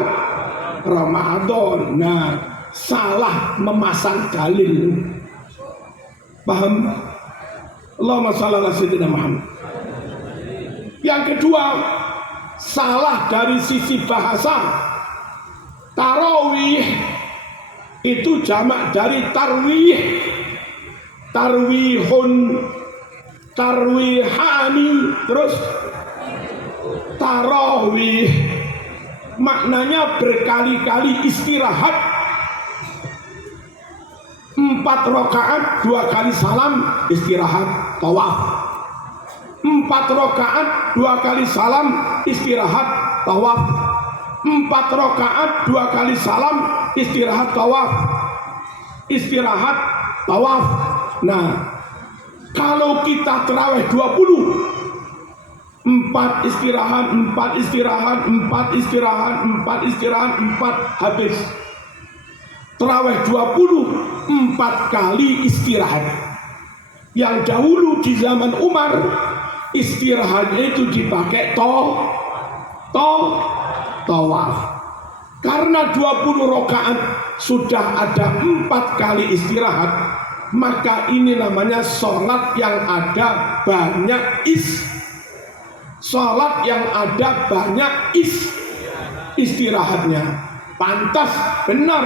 Ramadan? Nah, salah memasang dalil. Paham? Allahumma shalli ala sayyidina Muhammad. Yang kedua, salah dari sisi bahasa. Tarawih itu jamak dari tarwih, tarwihun, tarwihani, terus tarawih maknanya berkali-kali istirahat. 4 rakaat 2 kali salam istirahat tawaf. 4 rakaat 2 kali salam istirahat tawaf. 4 rakaat 2 kali salam istirahat tawaf. Istirahat tawaf. Nah, kalau kita tarawih 20, 4 istirahat, 4 istirahat, 4 istirahat, 4 istirahat, 4 habis. Tarawih 20, 4 kali istirahat. Yang dahulu di zaman Umar istirahatnya itu dipakai tawaf. Karena 20 rakaat sudah ada 4 kali istirahat, maka ini namanya sholat yang ada banyak istirahatnya. Pantas benar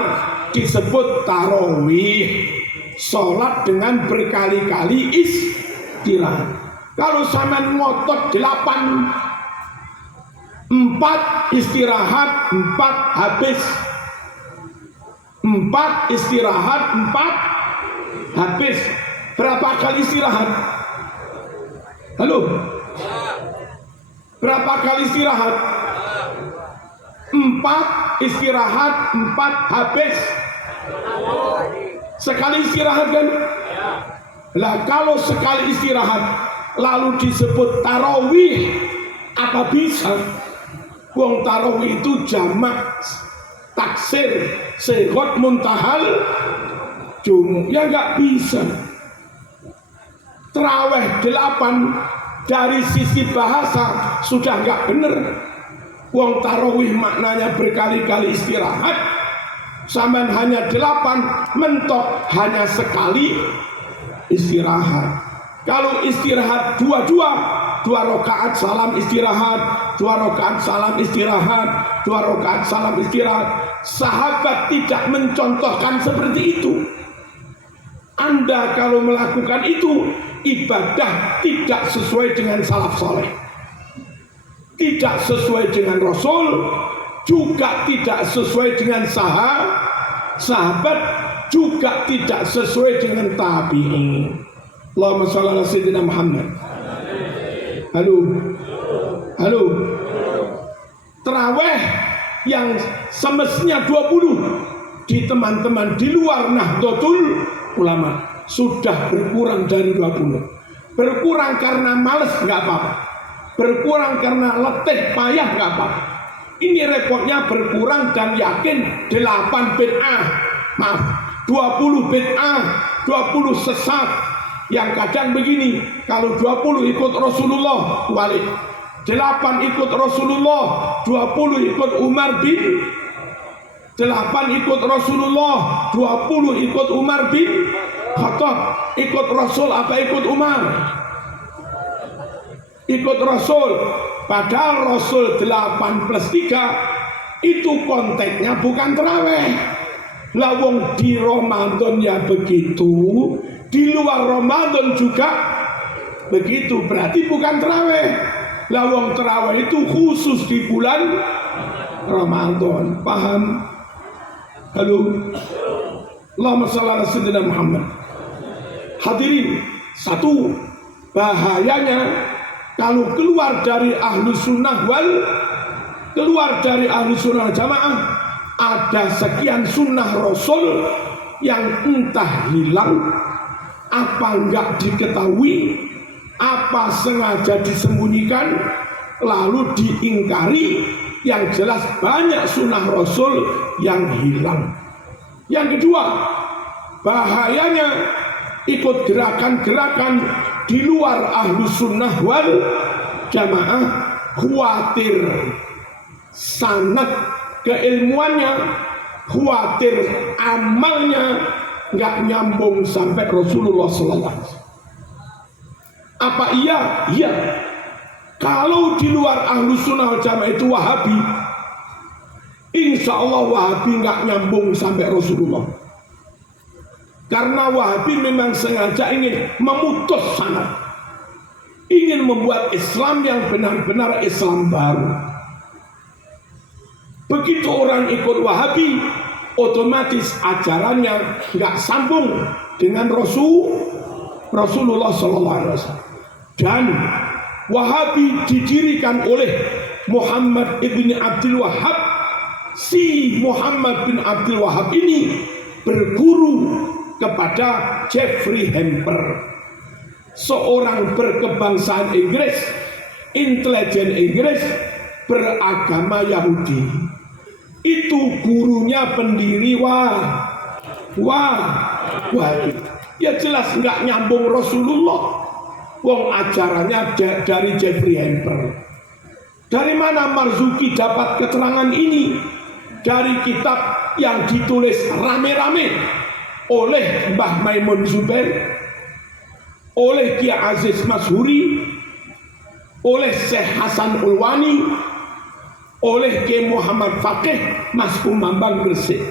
disebut tarawih, sholat dengan berkali-kali istirahat. Kalau sampean ngotot 8, 4 istirahat, 4 habis. 4 istirahat, 4 habis. Berapa kali istirahat? Halo? Berapa kali istirahat? 4 istirahat, 4 habis. Sekali istirahat kan? Lah kalau sekali istirahat lalu disebut tarawih, apa bisa? Wong tarawih itu jamak taksir segot muntahal jumuk, ya nggak bisa. Terawih 8 dari sisi bahasa sudah nggak bener. Wong tarawih maknanya berkali-kali istirahat, sampean hanya 8 mentok hanya sekali istirahat. Kalau istirahat 2 rakaat salam istirahat, 2 rakaat salam istirahat, 2 rakaat salam istirahat. Sahabat tidak mencontohkan seperti itu. Anda kalau melakukan itu, ibadah tidak sesuai dengan salaf soleh, tidak sesuai dengan Rasul, juga tidak sesuai dengan sahabat, juga tidak sesuai dengan tabi'in. Allahumma shalli ala sayyidina Muhammad. Halo. Terawih yang semestinya 20 di teman-teman di luar Nahdlatul Ulama sudah berkurang dari 20. Berkurang karena males nggak apa-apa. Berkurang karena letih payah nggak apa-apa. Ini repotnya berkurang dan yakin 8 bid'ah. Maaf, 20 bid'ah, 20 sesat. Yang kadang begini, kalau 20 ikut Rasulullah, wali 8 ikut Rasulullah, 20 ikut Umar bin 8 ikut Rasulullah, 20 ikut Umar bin Khattab. Ikut Rasul apa ikut Umar? Ikut Rasul. Padahal Rasul 8 plus 3 itu konteksnya bukan terawih. Lawong di Ramadan ya begitu, di luar Ramadan juga begitu, berarti bukan terawih. Lawong terawih itu khusus di bulan Ramadan. Paham? Halo? Allahumma shalli ala sayyidina Muhammad. Hadirin, satu bahayanya kalau keluar dari ahlu sunnah jamaah, ada sekian sunnah Rasul yang entah hilang, apa enggak diketahui, apa sengaja disembunyikan, lalu diingkari. Yang jelas banyak sunnah Rasul yang hilang. Yang kedua, bahayanya ikut gerakan-gerakan di luar ahlu sunnah wal jamaah, khawatir sanad keilmuannya, khawatir amalnya nggak nyambung sampai Rasulullah SAW. Apa iya? Iya. Kalau di luar ahlu sunnah wal jamaah itu Wahabi, insya Allah Wahabi nggak nyambung sampai Rasulullah. Karena Wahabi memang sengaja ingin memutus sanad, ingin membuat Islam yang benar-benar Islam baru. Begitu orang ikut Wahabi, otomatis ajarannya nggak sambung dengan Rasulullah SAW. Dan Wahabi didirikan oleh Muhammad ibn Abdul Wahhab. Si Muhammad bin Abdul Wahhab ini berguru kepada Jeffrey Hamper, seorang berkebangsaan Inggris, intelijen Inggris, beragama Yahudi. Itu gurunya pendiri Wahabi. Ya jelas nggak nyambung Rasulullah. Wong ajarannya dari Jeffrey Hamper. Dari mana Marzuki dapat keterangan ini? Dari kitab yang ditulis rame-rame oleh Mbah Maimun Zubair, oleh Kiai Aziz Masyhuri, oleh Syekh Hasan Ulwani, oleh Kiai Muhammad Faqih Mas Kumambang Gresik.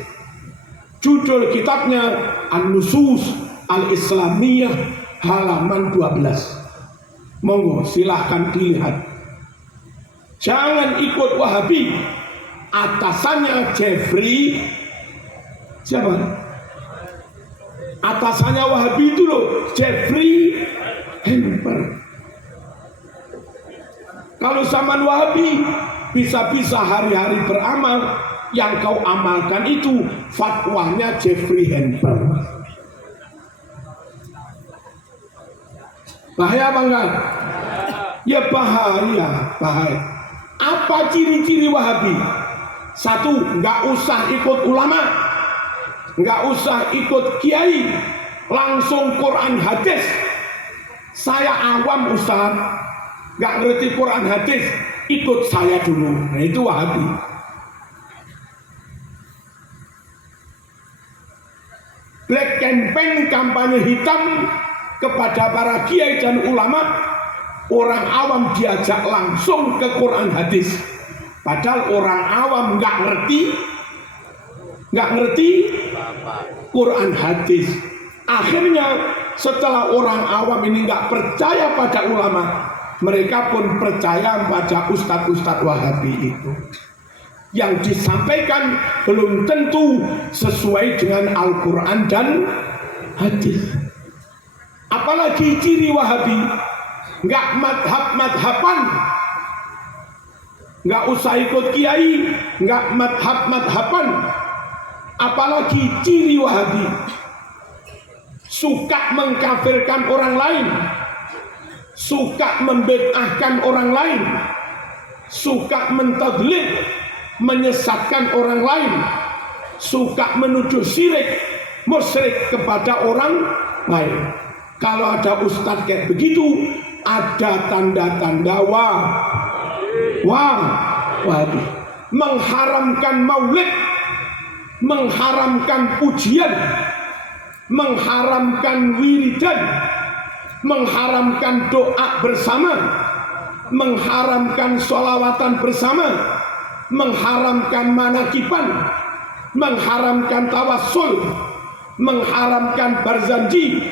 Judul kitabnya An-Nusus Al-Islamiyah halaman 12. Monggo silahkan dilihat. Jangan ikut Wahabi. Atasannya Jeffrey siapa? Atasannya Wahabi itu loh, Jeffrey Hamper. Kalau zaman Wahabi bisa-bisa hari-hari beramal, yang kau amalkan itu fatwanya Jeffrey Hamper. Bahaya apa enggak? Ya bahaya, bahaya. Apa ciri-ciri Wahabi? Satu, nggak usah ikut ulama, nggak usah ikut kiai, langsung Quran hadis. Saya awam Ustaz, nggak ngerti Quran hadis, ikut saya dulu. Nah itu Wahabi. Black campaign, kampanye hitam kepada para kiai dan ulama. Orang awam diajak langsung ke Quran hadis, padahal orang awam nggak ngerti Quran hadis. Akhirnya setelah orang awam ini nggak percaya pada ulama, mereka pun percaya pada ustadz-ustadz Wahabi itu. Yang disampaikan belum tentu sesuai dengan Al-Quran dan hadis. Apalagi ciri Wahabi, nggak madhab-madhaban, nggak usah ikut kiai, nggak madhab-madhaban. Apalagi ciri Wahabi, suka mengkafirkan orang lain, suka membid'ahkan orang lain, suka mentadlid, menyesatkan orang lain, suka menuduh syirik, musyrik kepada orang lain. Kalau ada ustadz kayak begitu, ada tanda-tanda Wahabi. Mengharamkan maulid, mengharamkan pujian, mengharamkan wiridan, mengharamkan doa bersama, mengharamkan sholawatan bersama, mengharamkan manakiban, mengharamkan tawassul, mengharamkan barzanji,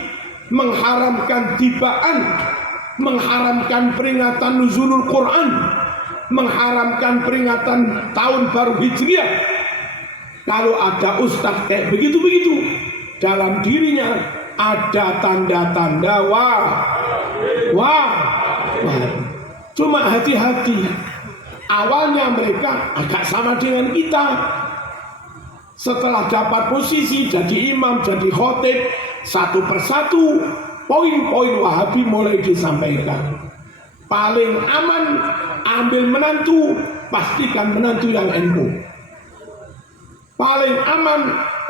mengharamkan tibaan, mengharamkan peringatan nuzulul Quran, mengharamkan peringatan tahun baru Hijriah. Kalau ada ustadz kayak begitu-begitu, dalam dirinya ada tanda-tanda Cuma hati-hati. Awalnya mereka agak sama dengan kita. Setelah dapat posisi jadi imam, jadi khotib, satu persatu poin-poin Wahabi mulai disampaikan. Paling aman ambil menantu, pastikan menantu yang NU. Paling aman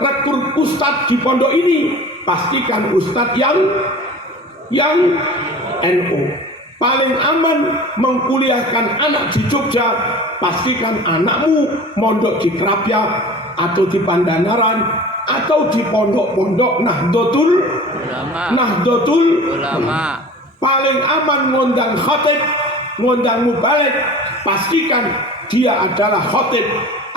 rekrut ustadz di pondok ini, pastikan ustadz yang NU. Paling aman mengkuliahkan anak di Jogja, pastikan anakmu mondok di Krapyak atau di Pandanaran atau di pondok-pondok Nahdlatul Ulama. Paling aman ngundang khatib, ngundang mubalik, pastikan dia adalah khatib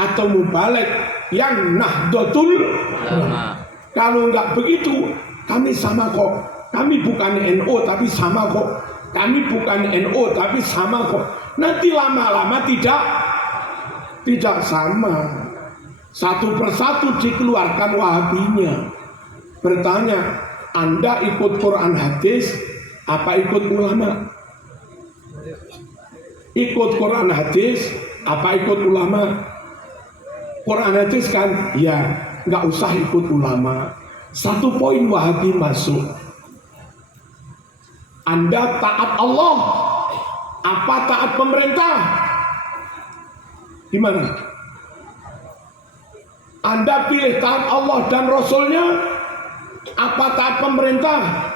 atau mubalik yang Nahdlatul Ulama. Kalau enggak begitu, kami sama kok. Kami bukan NU tapi sama kok. Kami bukan NU tapi sama kok. Nanti lama-lama tidak sama. Satu persatu dikeluarkan Wahabinya. Bertanya, Anda ikut Quran hadis apa ikut ulama? Ikut Quran hadis apa ikut ulama? Quran hadis kan? Ya, nggak usah ikut ulama. Satu poin Wahabi masuk. Anda taat Allah apa taat pemerintah? Gimana? Anda pilih taat Allah dan Rasulnya apa taat pemerintah?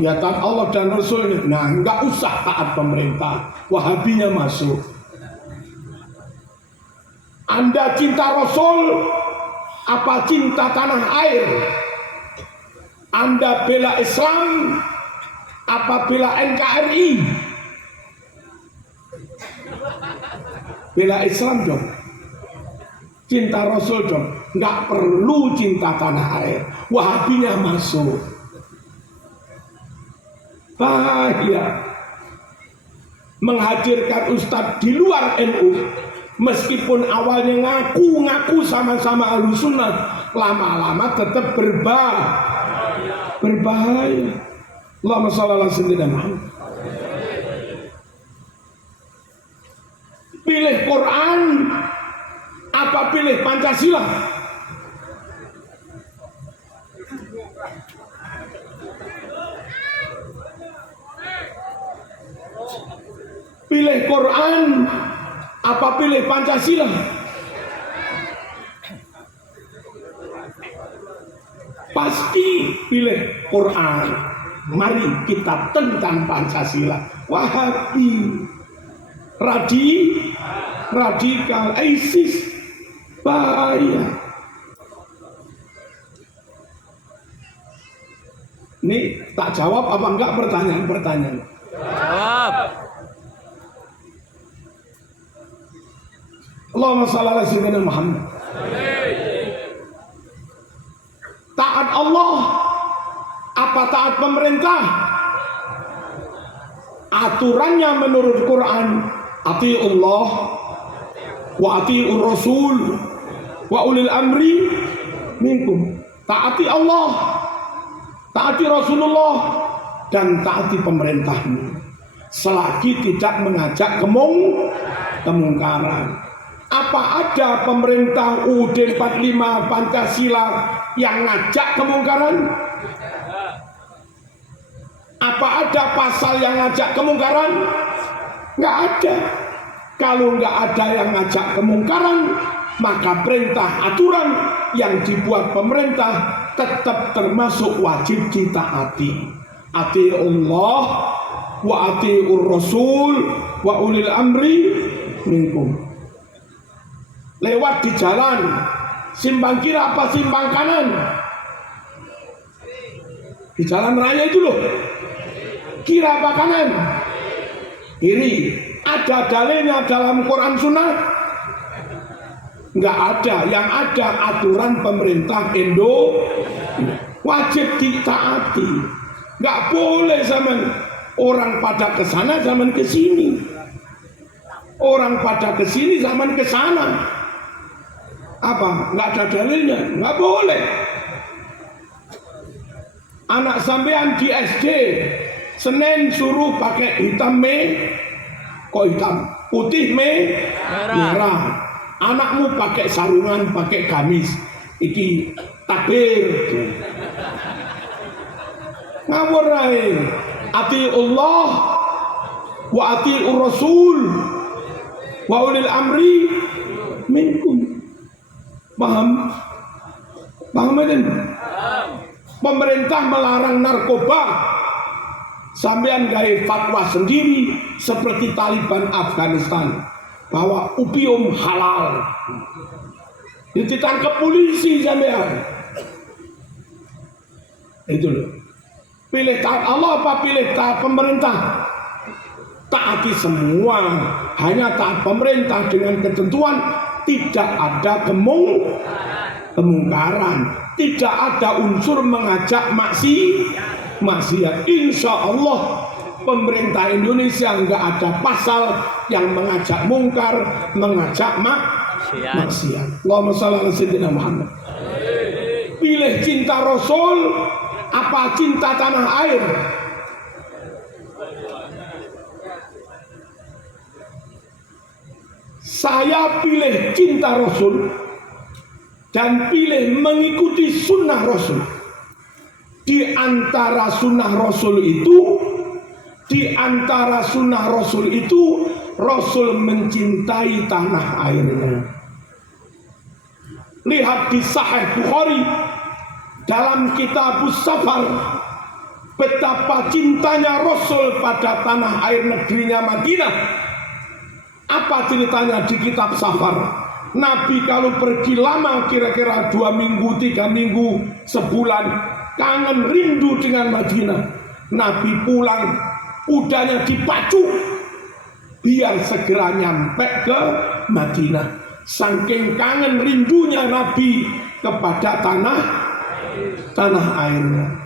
Ya taat Allah dan Rasulnya. Nah nggak usah taat pemerintah. Wahabinya masuk. Anda cinta Rasul apa cinta tanah air? Anda bela Islam apa bela NKRI? Bela Islam dong, cinta Rasul dong, nggak perlu cinta tanah air. Wahabinya masuk. Bahaya. menghadirkan ustadz di luar NU, meskipun awalnya ngaku sama-sama Ahlussunnah, lama-lama tetap berbahaya. Allahumma shalli ala sayyidina Muhammad. Pilih Quran apa pilih Pancasila? Pilih Quran apa pilih Pancasila? Pasti pilih Quran. Mari kita tentang Pancasila. Wahabi, radikal, ISIS, bahaya. Ini tak jawab apa enggak pertanyaan-pertanyaan? Jawab. Allahumma shalli ala sayyidina Muhammad. Taat Allah apa taat pemerintah? Aturannya menurut Quran, atiullah wa atiur rasul wa ulil amri minkum. Taati Allah, taati Rasulullah, dan taati pemerintahmu selagi tidak mengajak kemungkaran. Apa ada pemerintah UUD 45 Pancasila yang ngajak kemungkaran? Apa ada pasal yang ngajak kemungkaran? Nggak ada. Kalau nggak ada yang ngajak kemungkaran, maka perintah aturan yang dibuat pemerintah tetap termasuk wajib ditaati. Ati Allah wa atiur rasul wa ulil amri minkum. Lewat di jalan, simpang kiri apa simpang kanan? Di jalan raya itu loh, kiri apa kanan? Kiri. Ada dalilnya dalam Quran Sunnah? Nggak ada. Yang ada aturan pemerintah Indo, wajib ditaati. Nggak boleh zaman orang pada ke sana, zaman ke sini. Orang pada ke sini, zaman ke sana. Apa? Nggak ada dalilnya, nggak boleh. Anak sampean di SD Senin suruh pakai hitam kok hitam, putih merah. Anakmu pakai sarungan, pakai gamis, iki takbir. Ngawur ae. Ati Allah wa atiur rasul wa ulil amri minkum. Paham? Paham kan? Pemerintah melarang narkoba, sampean gawe fatwa sendiri seperti Taliban Afghanistan bahwa opium halal. Ditangkap polisi sampean. Itu loh. Pilih taat Allah apa pilih taat pemerintah? Taati semua, hanya taat pemerintah dengan ketentuan tidak ada kemungkaran, tidak ada unsur mengajak maksiat. Insya Allah pemerintah Indonesia nggak ada pasal yang mengajak mungkar, mengajak maksiat. Allahumma shalli ala sayyidina Muhammad. Pilih cinta Rasul apa cinta tanah air? Saya pilih cinta Rasul dan pilih mengikuti sunnah Rasul. Di antara sunnah Rasul itu, Rasul mencintai tanah airnya. Lihat di Sahih Bukhari dalam Kitabus Safar, betapa cintanya Rasul pada tanah air negerinya Madinah. Apa ceritanya di kitab Safar? Nabi kalau pergi lama, kira-kira 2 minggu, 3 minggu, sebulan, kangen rindu dengan Madinah. Nabi pulang, kudanya dipacu biar segera nyampe ke Madinah. Saking kangen rindunya Nabi kepada tanah airnya.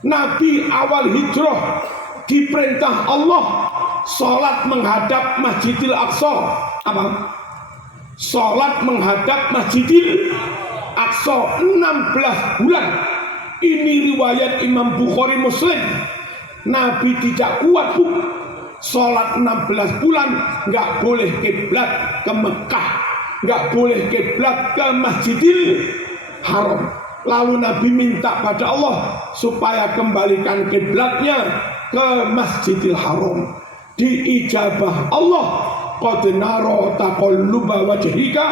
Nabi awal hijrah diperintah Allah sholat menghadap Masjidil Aqsa. Apa? Sholat menghadap Masjidil Aqsa 16 bulan. Ini riwayat Imam Bukhari Muslim. Nabi tidak kuat, Bu. Sholat 16 bulan nggak boleh kiblat ke Mekah, nggak boleh kiblat ke Masjidil Haram. Lalu Nabi minta pada Allah supaya kembalikan kiblatnya ke Masjidil Haram. Diijabah Allah. Qad nara taqalluba wajhika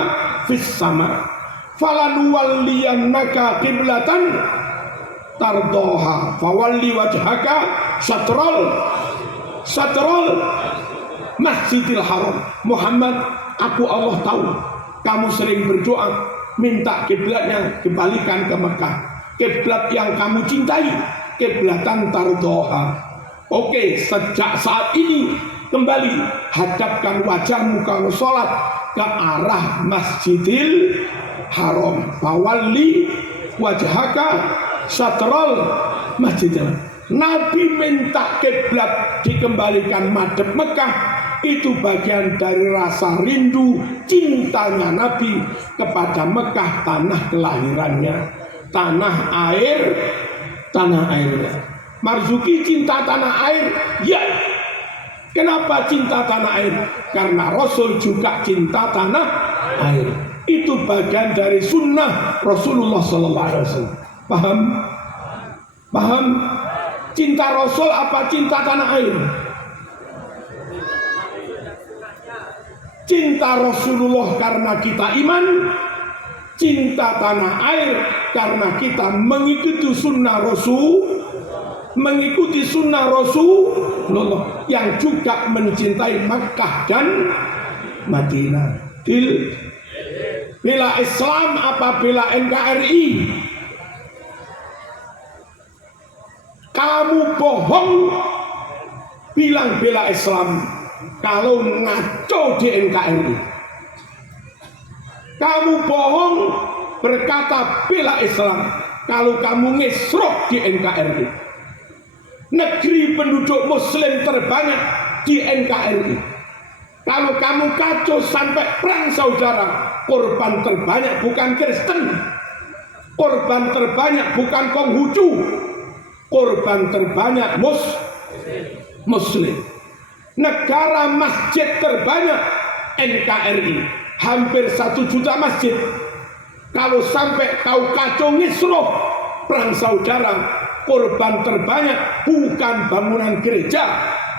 fis sama falanuwalliyannaka qiblatan tardoha fawalli wajhaka satrul Masjidil Haram. Muhammad, aku Allah tahu kamu sering berdoa minta kiblatnya kembalikan ke Mekah, kiblat yang kamu cintai, kiblatan tardoha. Oke, sejak saat ini kembali hadapkan wajahmu kalau sholat ke arah Masjidil Haram. Fawalli wajhaka satrul Masjidil Haram. Nabi minta kiblat dikembalikan madhep Mekah. Itu bagian dari rasa rindu cintanya Nabi kepada Mekah, tanah kelahirannya, tanah airnya. Marzuki cinta tanah air, ya. Kenapa cinta tanah air? Karena Rasul juga cinta tanah air. Itu bagian dari sunnah Rasulullah SAW. Paham? Paham? Cinta Rasul apa cinta tanah air? Cinta Rasulullah karena kita iman, cinta tanah air karena kita mengikuti sunnah Rasulullah yang juga mencintai Makkah dan Madinah. Bela Islam apa bela NKRI? Kamu bohong bilang bela Islam kalau ngaco di NKRI. Kamu bohong berkata bela Islam kalau kamu ngesrok di NKRI. Negeri penduduk muslim terbanyak di NKRI. Kalau kamu kacau sampai perang saudara, korban terbanyak bukan Kristen, korban terbanyak bukan Konghucu, korban terbanyak muslim. Negara masjid terbanyak NKRI, hampir 1 juta masjid. Kalau sampai kau kacau ngisroh perang saudara, korban terbanyak bukan bangunan gereja,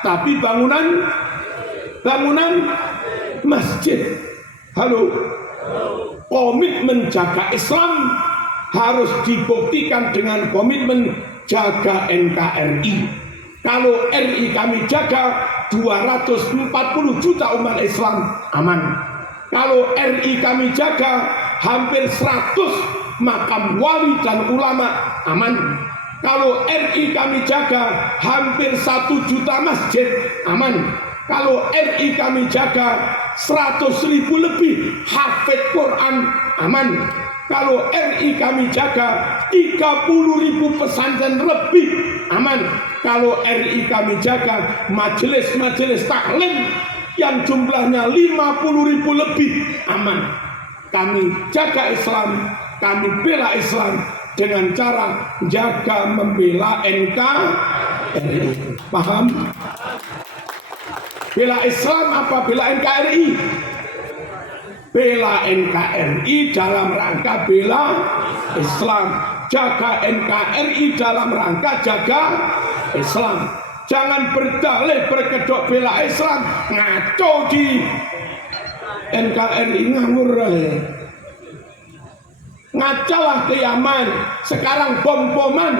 tapi bangunan masjid. Halo, komitmen jaga Islam harus dibuktikan dengan komitmen jaga NKRI. Kalau RI kami jaga, 240 juta umat Islam aman. Kalau RI kami jaga, hampir 100 makam wali dan ulama aman. Kalau RI kami jaga, hampir 1 juta masjid aman. Kalau RI kami jaga, 100.000 lebih hafid Quran aman. Kalau RI kami jaga, 30.000 pesantren lebih aman. Kalau RI kami jaga, majelis-majelis taklim yang jumlahnya 50.000 lebih aman. Kami jaga Islam, kami bela Islam dengan cara jaga membela NKRI. Paham? Bela Islam apa bela NKRI? Bela NKRI dalam rangka bela Islam. Jaga NKRI dalam rangka jaga Islam. Jangan berdalih berkedok bela Islam, ngaco di NKRI ngawur. Ngacalah ke Yaman, sekarang bom-boman.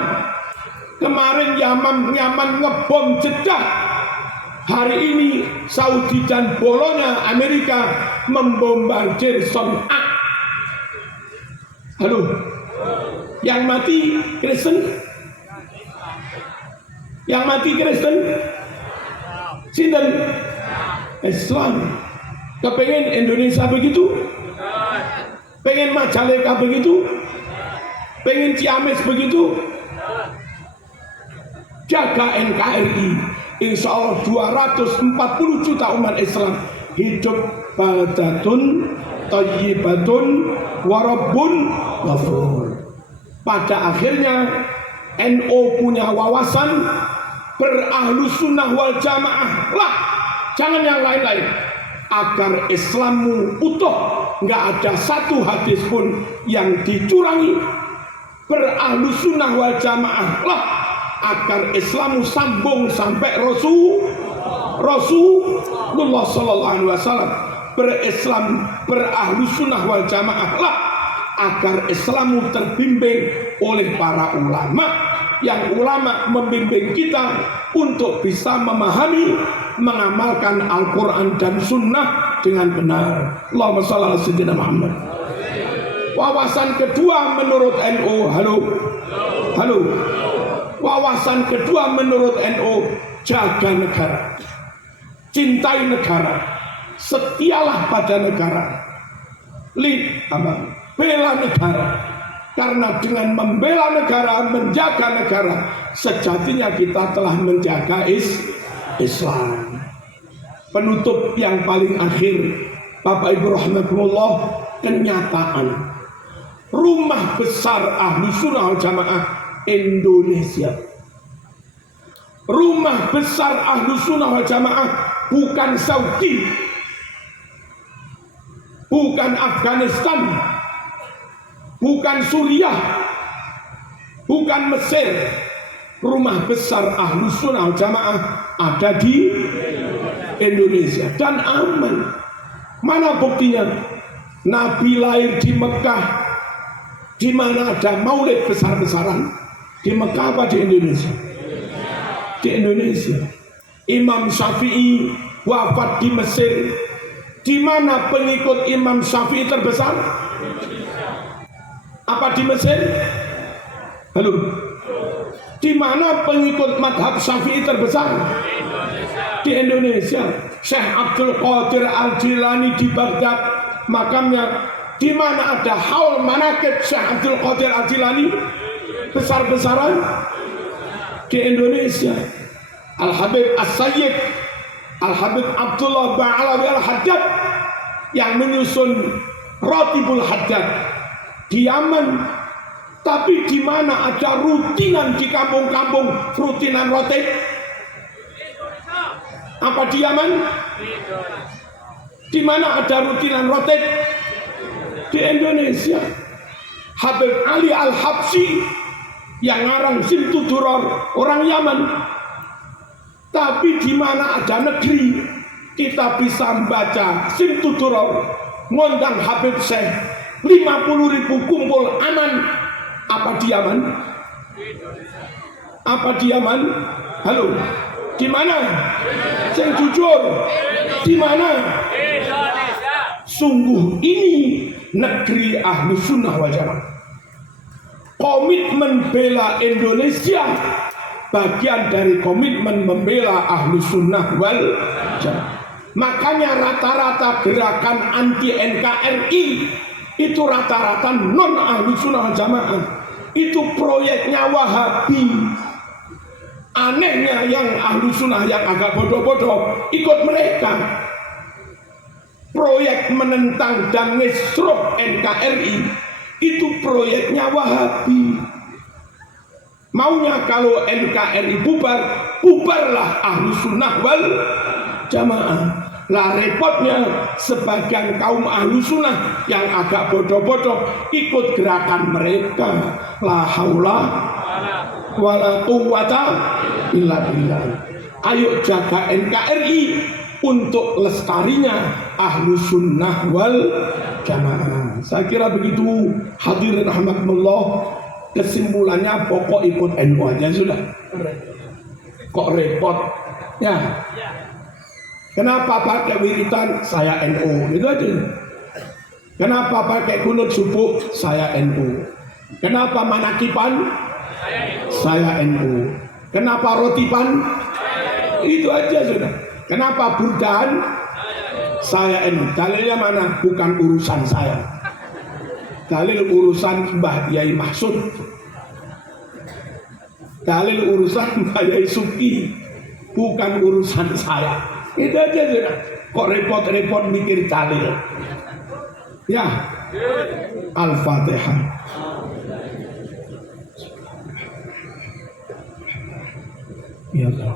Kemarin Yaman ngebom Jeddah. Hari ini Saudi dan Bolonya Amerika membombardir Son'a. Halo, yang mati Kristen? Yang mati Kristen? Sinten? Islam. Kepengen Indonesia begitu? Pengen Majalengka begitu? Pengen Ciamis begitu? Jaga NKRI. insya Allah 240 juta umat Islam hidup baldatun thayyibatun warabbun ghafur. Pada akhirnya NU punya wawasan berahlus sunnah wal jamaah lah, jangan yang lain-lain, agar Islammu utuh, nggak ada satu hadis pun yang dicurangi. Berahlus sunnah wal jamaah lah, agar Islammu sambung sampai Rasulullah Sallallahu Alaihi Wasallam. Berahlus sunnah wal jamaah lah, agar Islammu terbimbing oleh para ulama, yang ulama membimbing kita untuk bisa memahami, mengamalkan Al-Quran dan Sunnah dengan benar. Allahumma shalli ala sayyidina Muhammad. Wawasan kedua menurut NU, halo. Wawasan kedua menurut NU, jaga negara, cintai negara, setialah pada negara, bela negara. Karena dengan membela negara, menjaga negara, sejatinya kita telah menjaga Islam. Penutup yang paling akhir, Bapak Ibu rahimakumullah, kenyataan rumah besar Ahlus Sunnah wal Jamaah Indonesia. Rumah besar Ahlus Sunnah wal Jamaah bukan Saudi, bukan Afghanistan, bukan Suriah, bukan Mesir. Rumah besar Ahlus Sunnah wal Jamaah ada di Indonesia dan aman. Mana buktinya? Nabi lahir di Mekah, di mana ada maulid besar-besaran. Di Mekah apa di Indonesia? Di Indonesia. Imam Syafi'i wafat di Mesir. Di mana pengikut Imam Syafi'i terbesar? Apa di Mesir? Halo. Di mana pengikut madhab Syafi'i terbesar? Di Indonesia. Syekh Abdul Qadir Al-Jilani di Baghdad makamnya. Di mana ada haul manaqib Syekh Abdul Qadir Al-Jilani besar-besaran? Di Indonesia. Al-Habib As-Sayyid Al-Habib Abdullah Ba'alawi Al-Haddad yang menyusun Ratibul Haddad di Yaman. Tapi di mana ada rutinan di kampung-kampung, rutinan rotib? Apa di Yaman? Di mana ada rutinan rotib? Di Indonesia. Habib Ali Al-Habsyi yang ngarang Simtud Duror, orang Yaman. Tapi di mana ada negeri, kita bisa membaca Simtud Duror, ngundang Habib Syekh, 50.000 kumpul aman. Apa di Yaman? Apa di Yaman? Halo. Di mana? Yang jujur. Di mana? Sungguh ini negeri Ahlus Sunnah wal Jamaah. Komitmen bela Indonesia bagian dari komitmen membela Ahlus Sunnah wal Jamaah. Makanya rata-rata gerakan anti NKRI itu rata-rata non Ahlus Sunnah wal Jamaah. Itu proyeknya Wahabi. Anehnya yang Ahlus Sunnah yang agak bodoh-bodoh ikut mereka. Proyek menentang dan ngesruk NKRI itu proyeknya Wahabi. Maunya kalau NKRI bubar, bubarlah Ahlus Sunnah wal Jamaah. Lah repotnya sebagian kaum Ahlus Sunnah yang agak bodoh-bodoh ikut gerakan mereka. La haula wala quwwata illa billah. Ayo jaga NKRI untuk lestarinya Ahlus Sunnah wal Jamaah. Saya kira begitu, hadirin rahmatullah. Kesimpulannya pokok ikut NU aja sudah. Kok repot? Ya. Kenapa pakai wiritan? Saya NU, gitu aja. Kenapa pakai kunut subuh? Saya NU. Kenapa manakipan? Saya NU. Kenapa rotipan? Itu aja sudah. Kenapa burdan? Saya NU. Dalilnya mana? Bukan urusan saya. Dalil urusan Mbah Yai Mahsud. Dalil urusan Mbah Yai Suki. bukan urusan saya. Itu aja sudah. Kok repot-repot mikir dalil. Ya. Al-Fatihah. Ya Allah.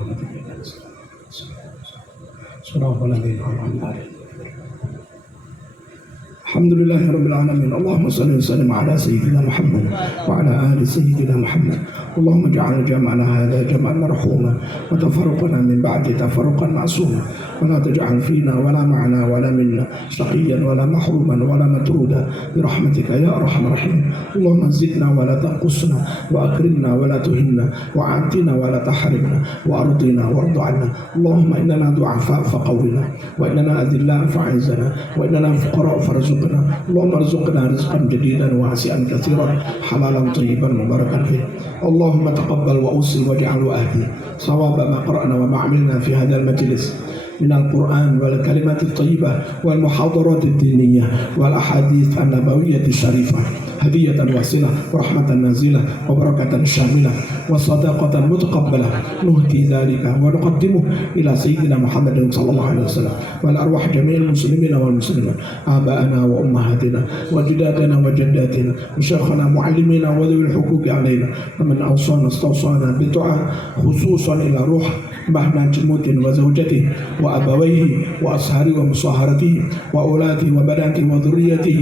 Alhamdulillahirabbil alamin. Allahumma shalli wa sallim ala sayyidina Muhammad wa ala ali sayyidina Muhammad. Allahumma ij'al jam'ana hadha jam'an marhuma wa tafarruqana min ba'di tafarruqan ma'suma wa la taj'al fina wa la ma'ana wa la minna shaqiyyan wa la mahruman wa la matruda bi rahmatika ya arhamar rahimin. Allahumma zidna wa la tanqusna wa akrimna wa la tuhinna wa atina wa la tahrimna wa ardina warḍ 'anna. Allahumma innana du'afa faqawwina wa innana adilla fa'izna wa innana fuqara farzuqna. Allahumma arzuqna rizqan jadidan wasi'an katsiran halalan thayyiban mubarakan fihi. Allahumma taqabbal wa usil waj'al wa ahdi sawaba ma qara'na wa ma 'amilna fi hadzal majlis من القرآن والكلمات الطيبة والمحاضرات الدينية والأحاديث النبوية الشريفة هدية واصلة ورحمة نازلة وبركة شاملة وصداقة متقبلة نهدي ذلك ونقدمه إلى سيدنا محمد صلى الله عليه وسلم والأرواح جميع المسلمين والمسلمات آباءنا وأمهاتنا وجداتنا وجداتنا وشيخنا معلمينا وذوي الحقوق علينا ومن أوصانا استوصانا بالدعاء خصوصا إلى روح مهنا جموت وزوجته وأبويه وأصهاره ومصاهرته وأولاده وبناته وذريته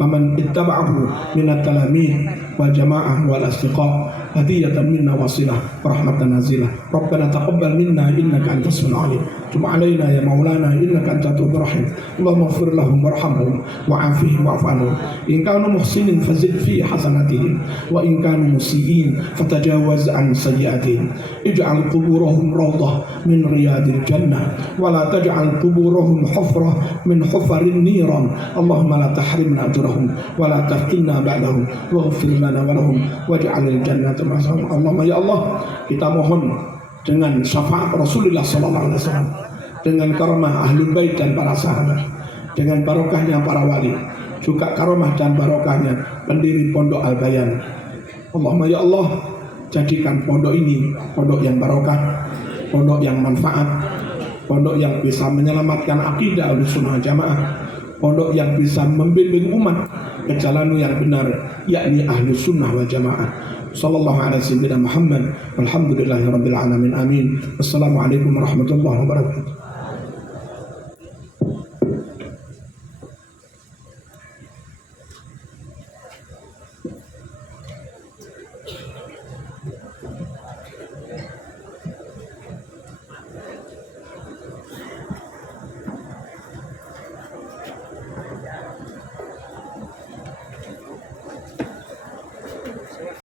ومن اتبعه من التلاميذ والجماعة والأصدقاء هدية منا وصلة ورحمة نازلة. ربنا تقبل منا إنك أنت السميع العليم تب علينا يا مولانا إنك أنت التواب الرحيم. اللهم اغفر لهم وارحمهم وعافهم واعف عنهم إن كانوا محسنين فزد في حسناتهم وإن كانوا مسيئين فتجاوز عن سيئاتهم. اجعل قبورهم روضة من رياض الجنة ولا تجعل قبورهم حفرة من حفر النيران. اللهم لا تحرمنا أجرهم ولا تفتنا بعدهم واغفر لنا ولهم واجعل الجنة masyaAllah. Allahumma ya Allah, kita mohon dengan syafaat Rasulullah SAW, dengan karamah ahlul bait dan para sahabat, dengan barokahnya para wali, juga karamah dan barokahnya pendiri pondok Al-Bayan. Allahumma ya Allah, jadikan pondok ini pondok yang barokah, pondok yang manfaat, pondok yang bisa menyelamatkan akidah Ahlussunnah Jamaah, pondok yang bisa membimbing umat ke jalan yang benar, yakni Ahlussunnah wal Jamaah. Sallallahu ala sayyidina Muhammad walhamdulillahi rabbil alamin. Amin. Wassalamualaikum warahmatullahi wabarakatuh.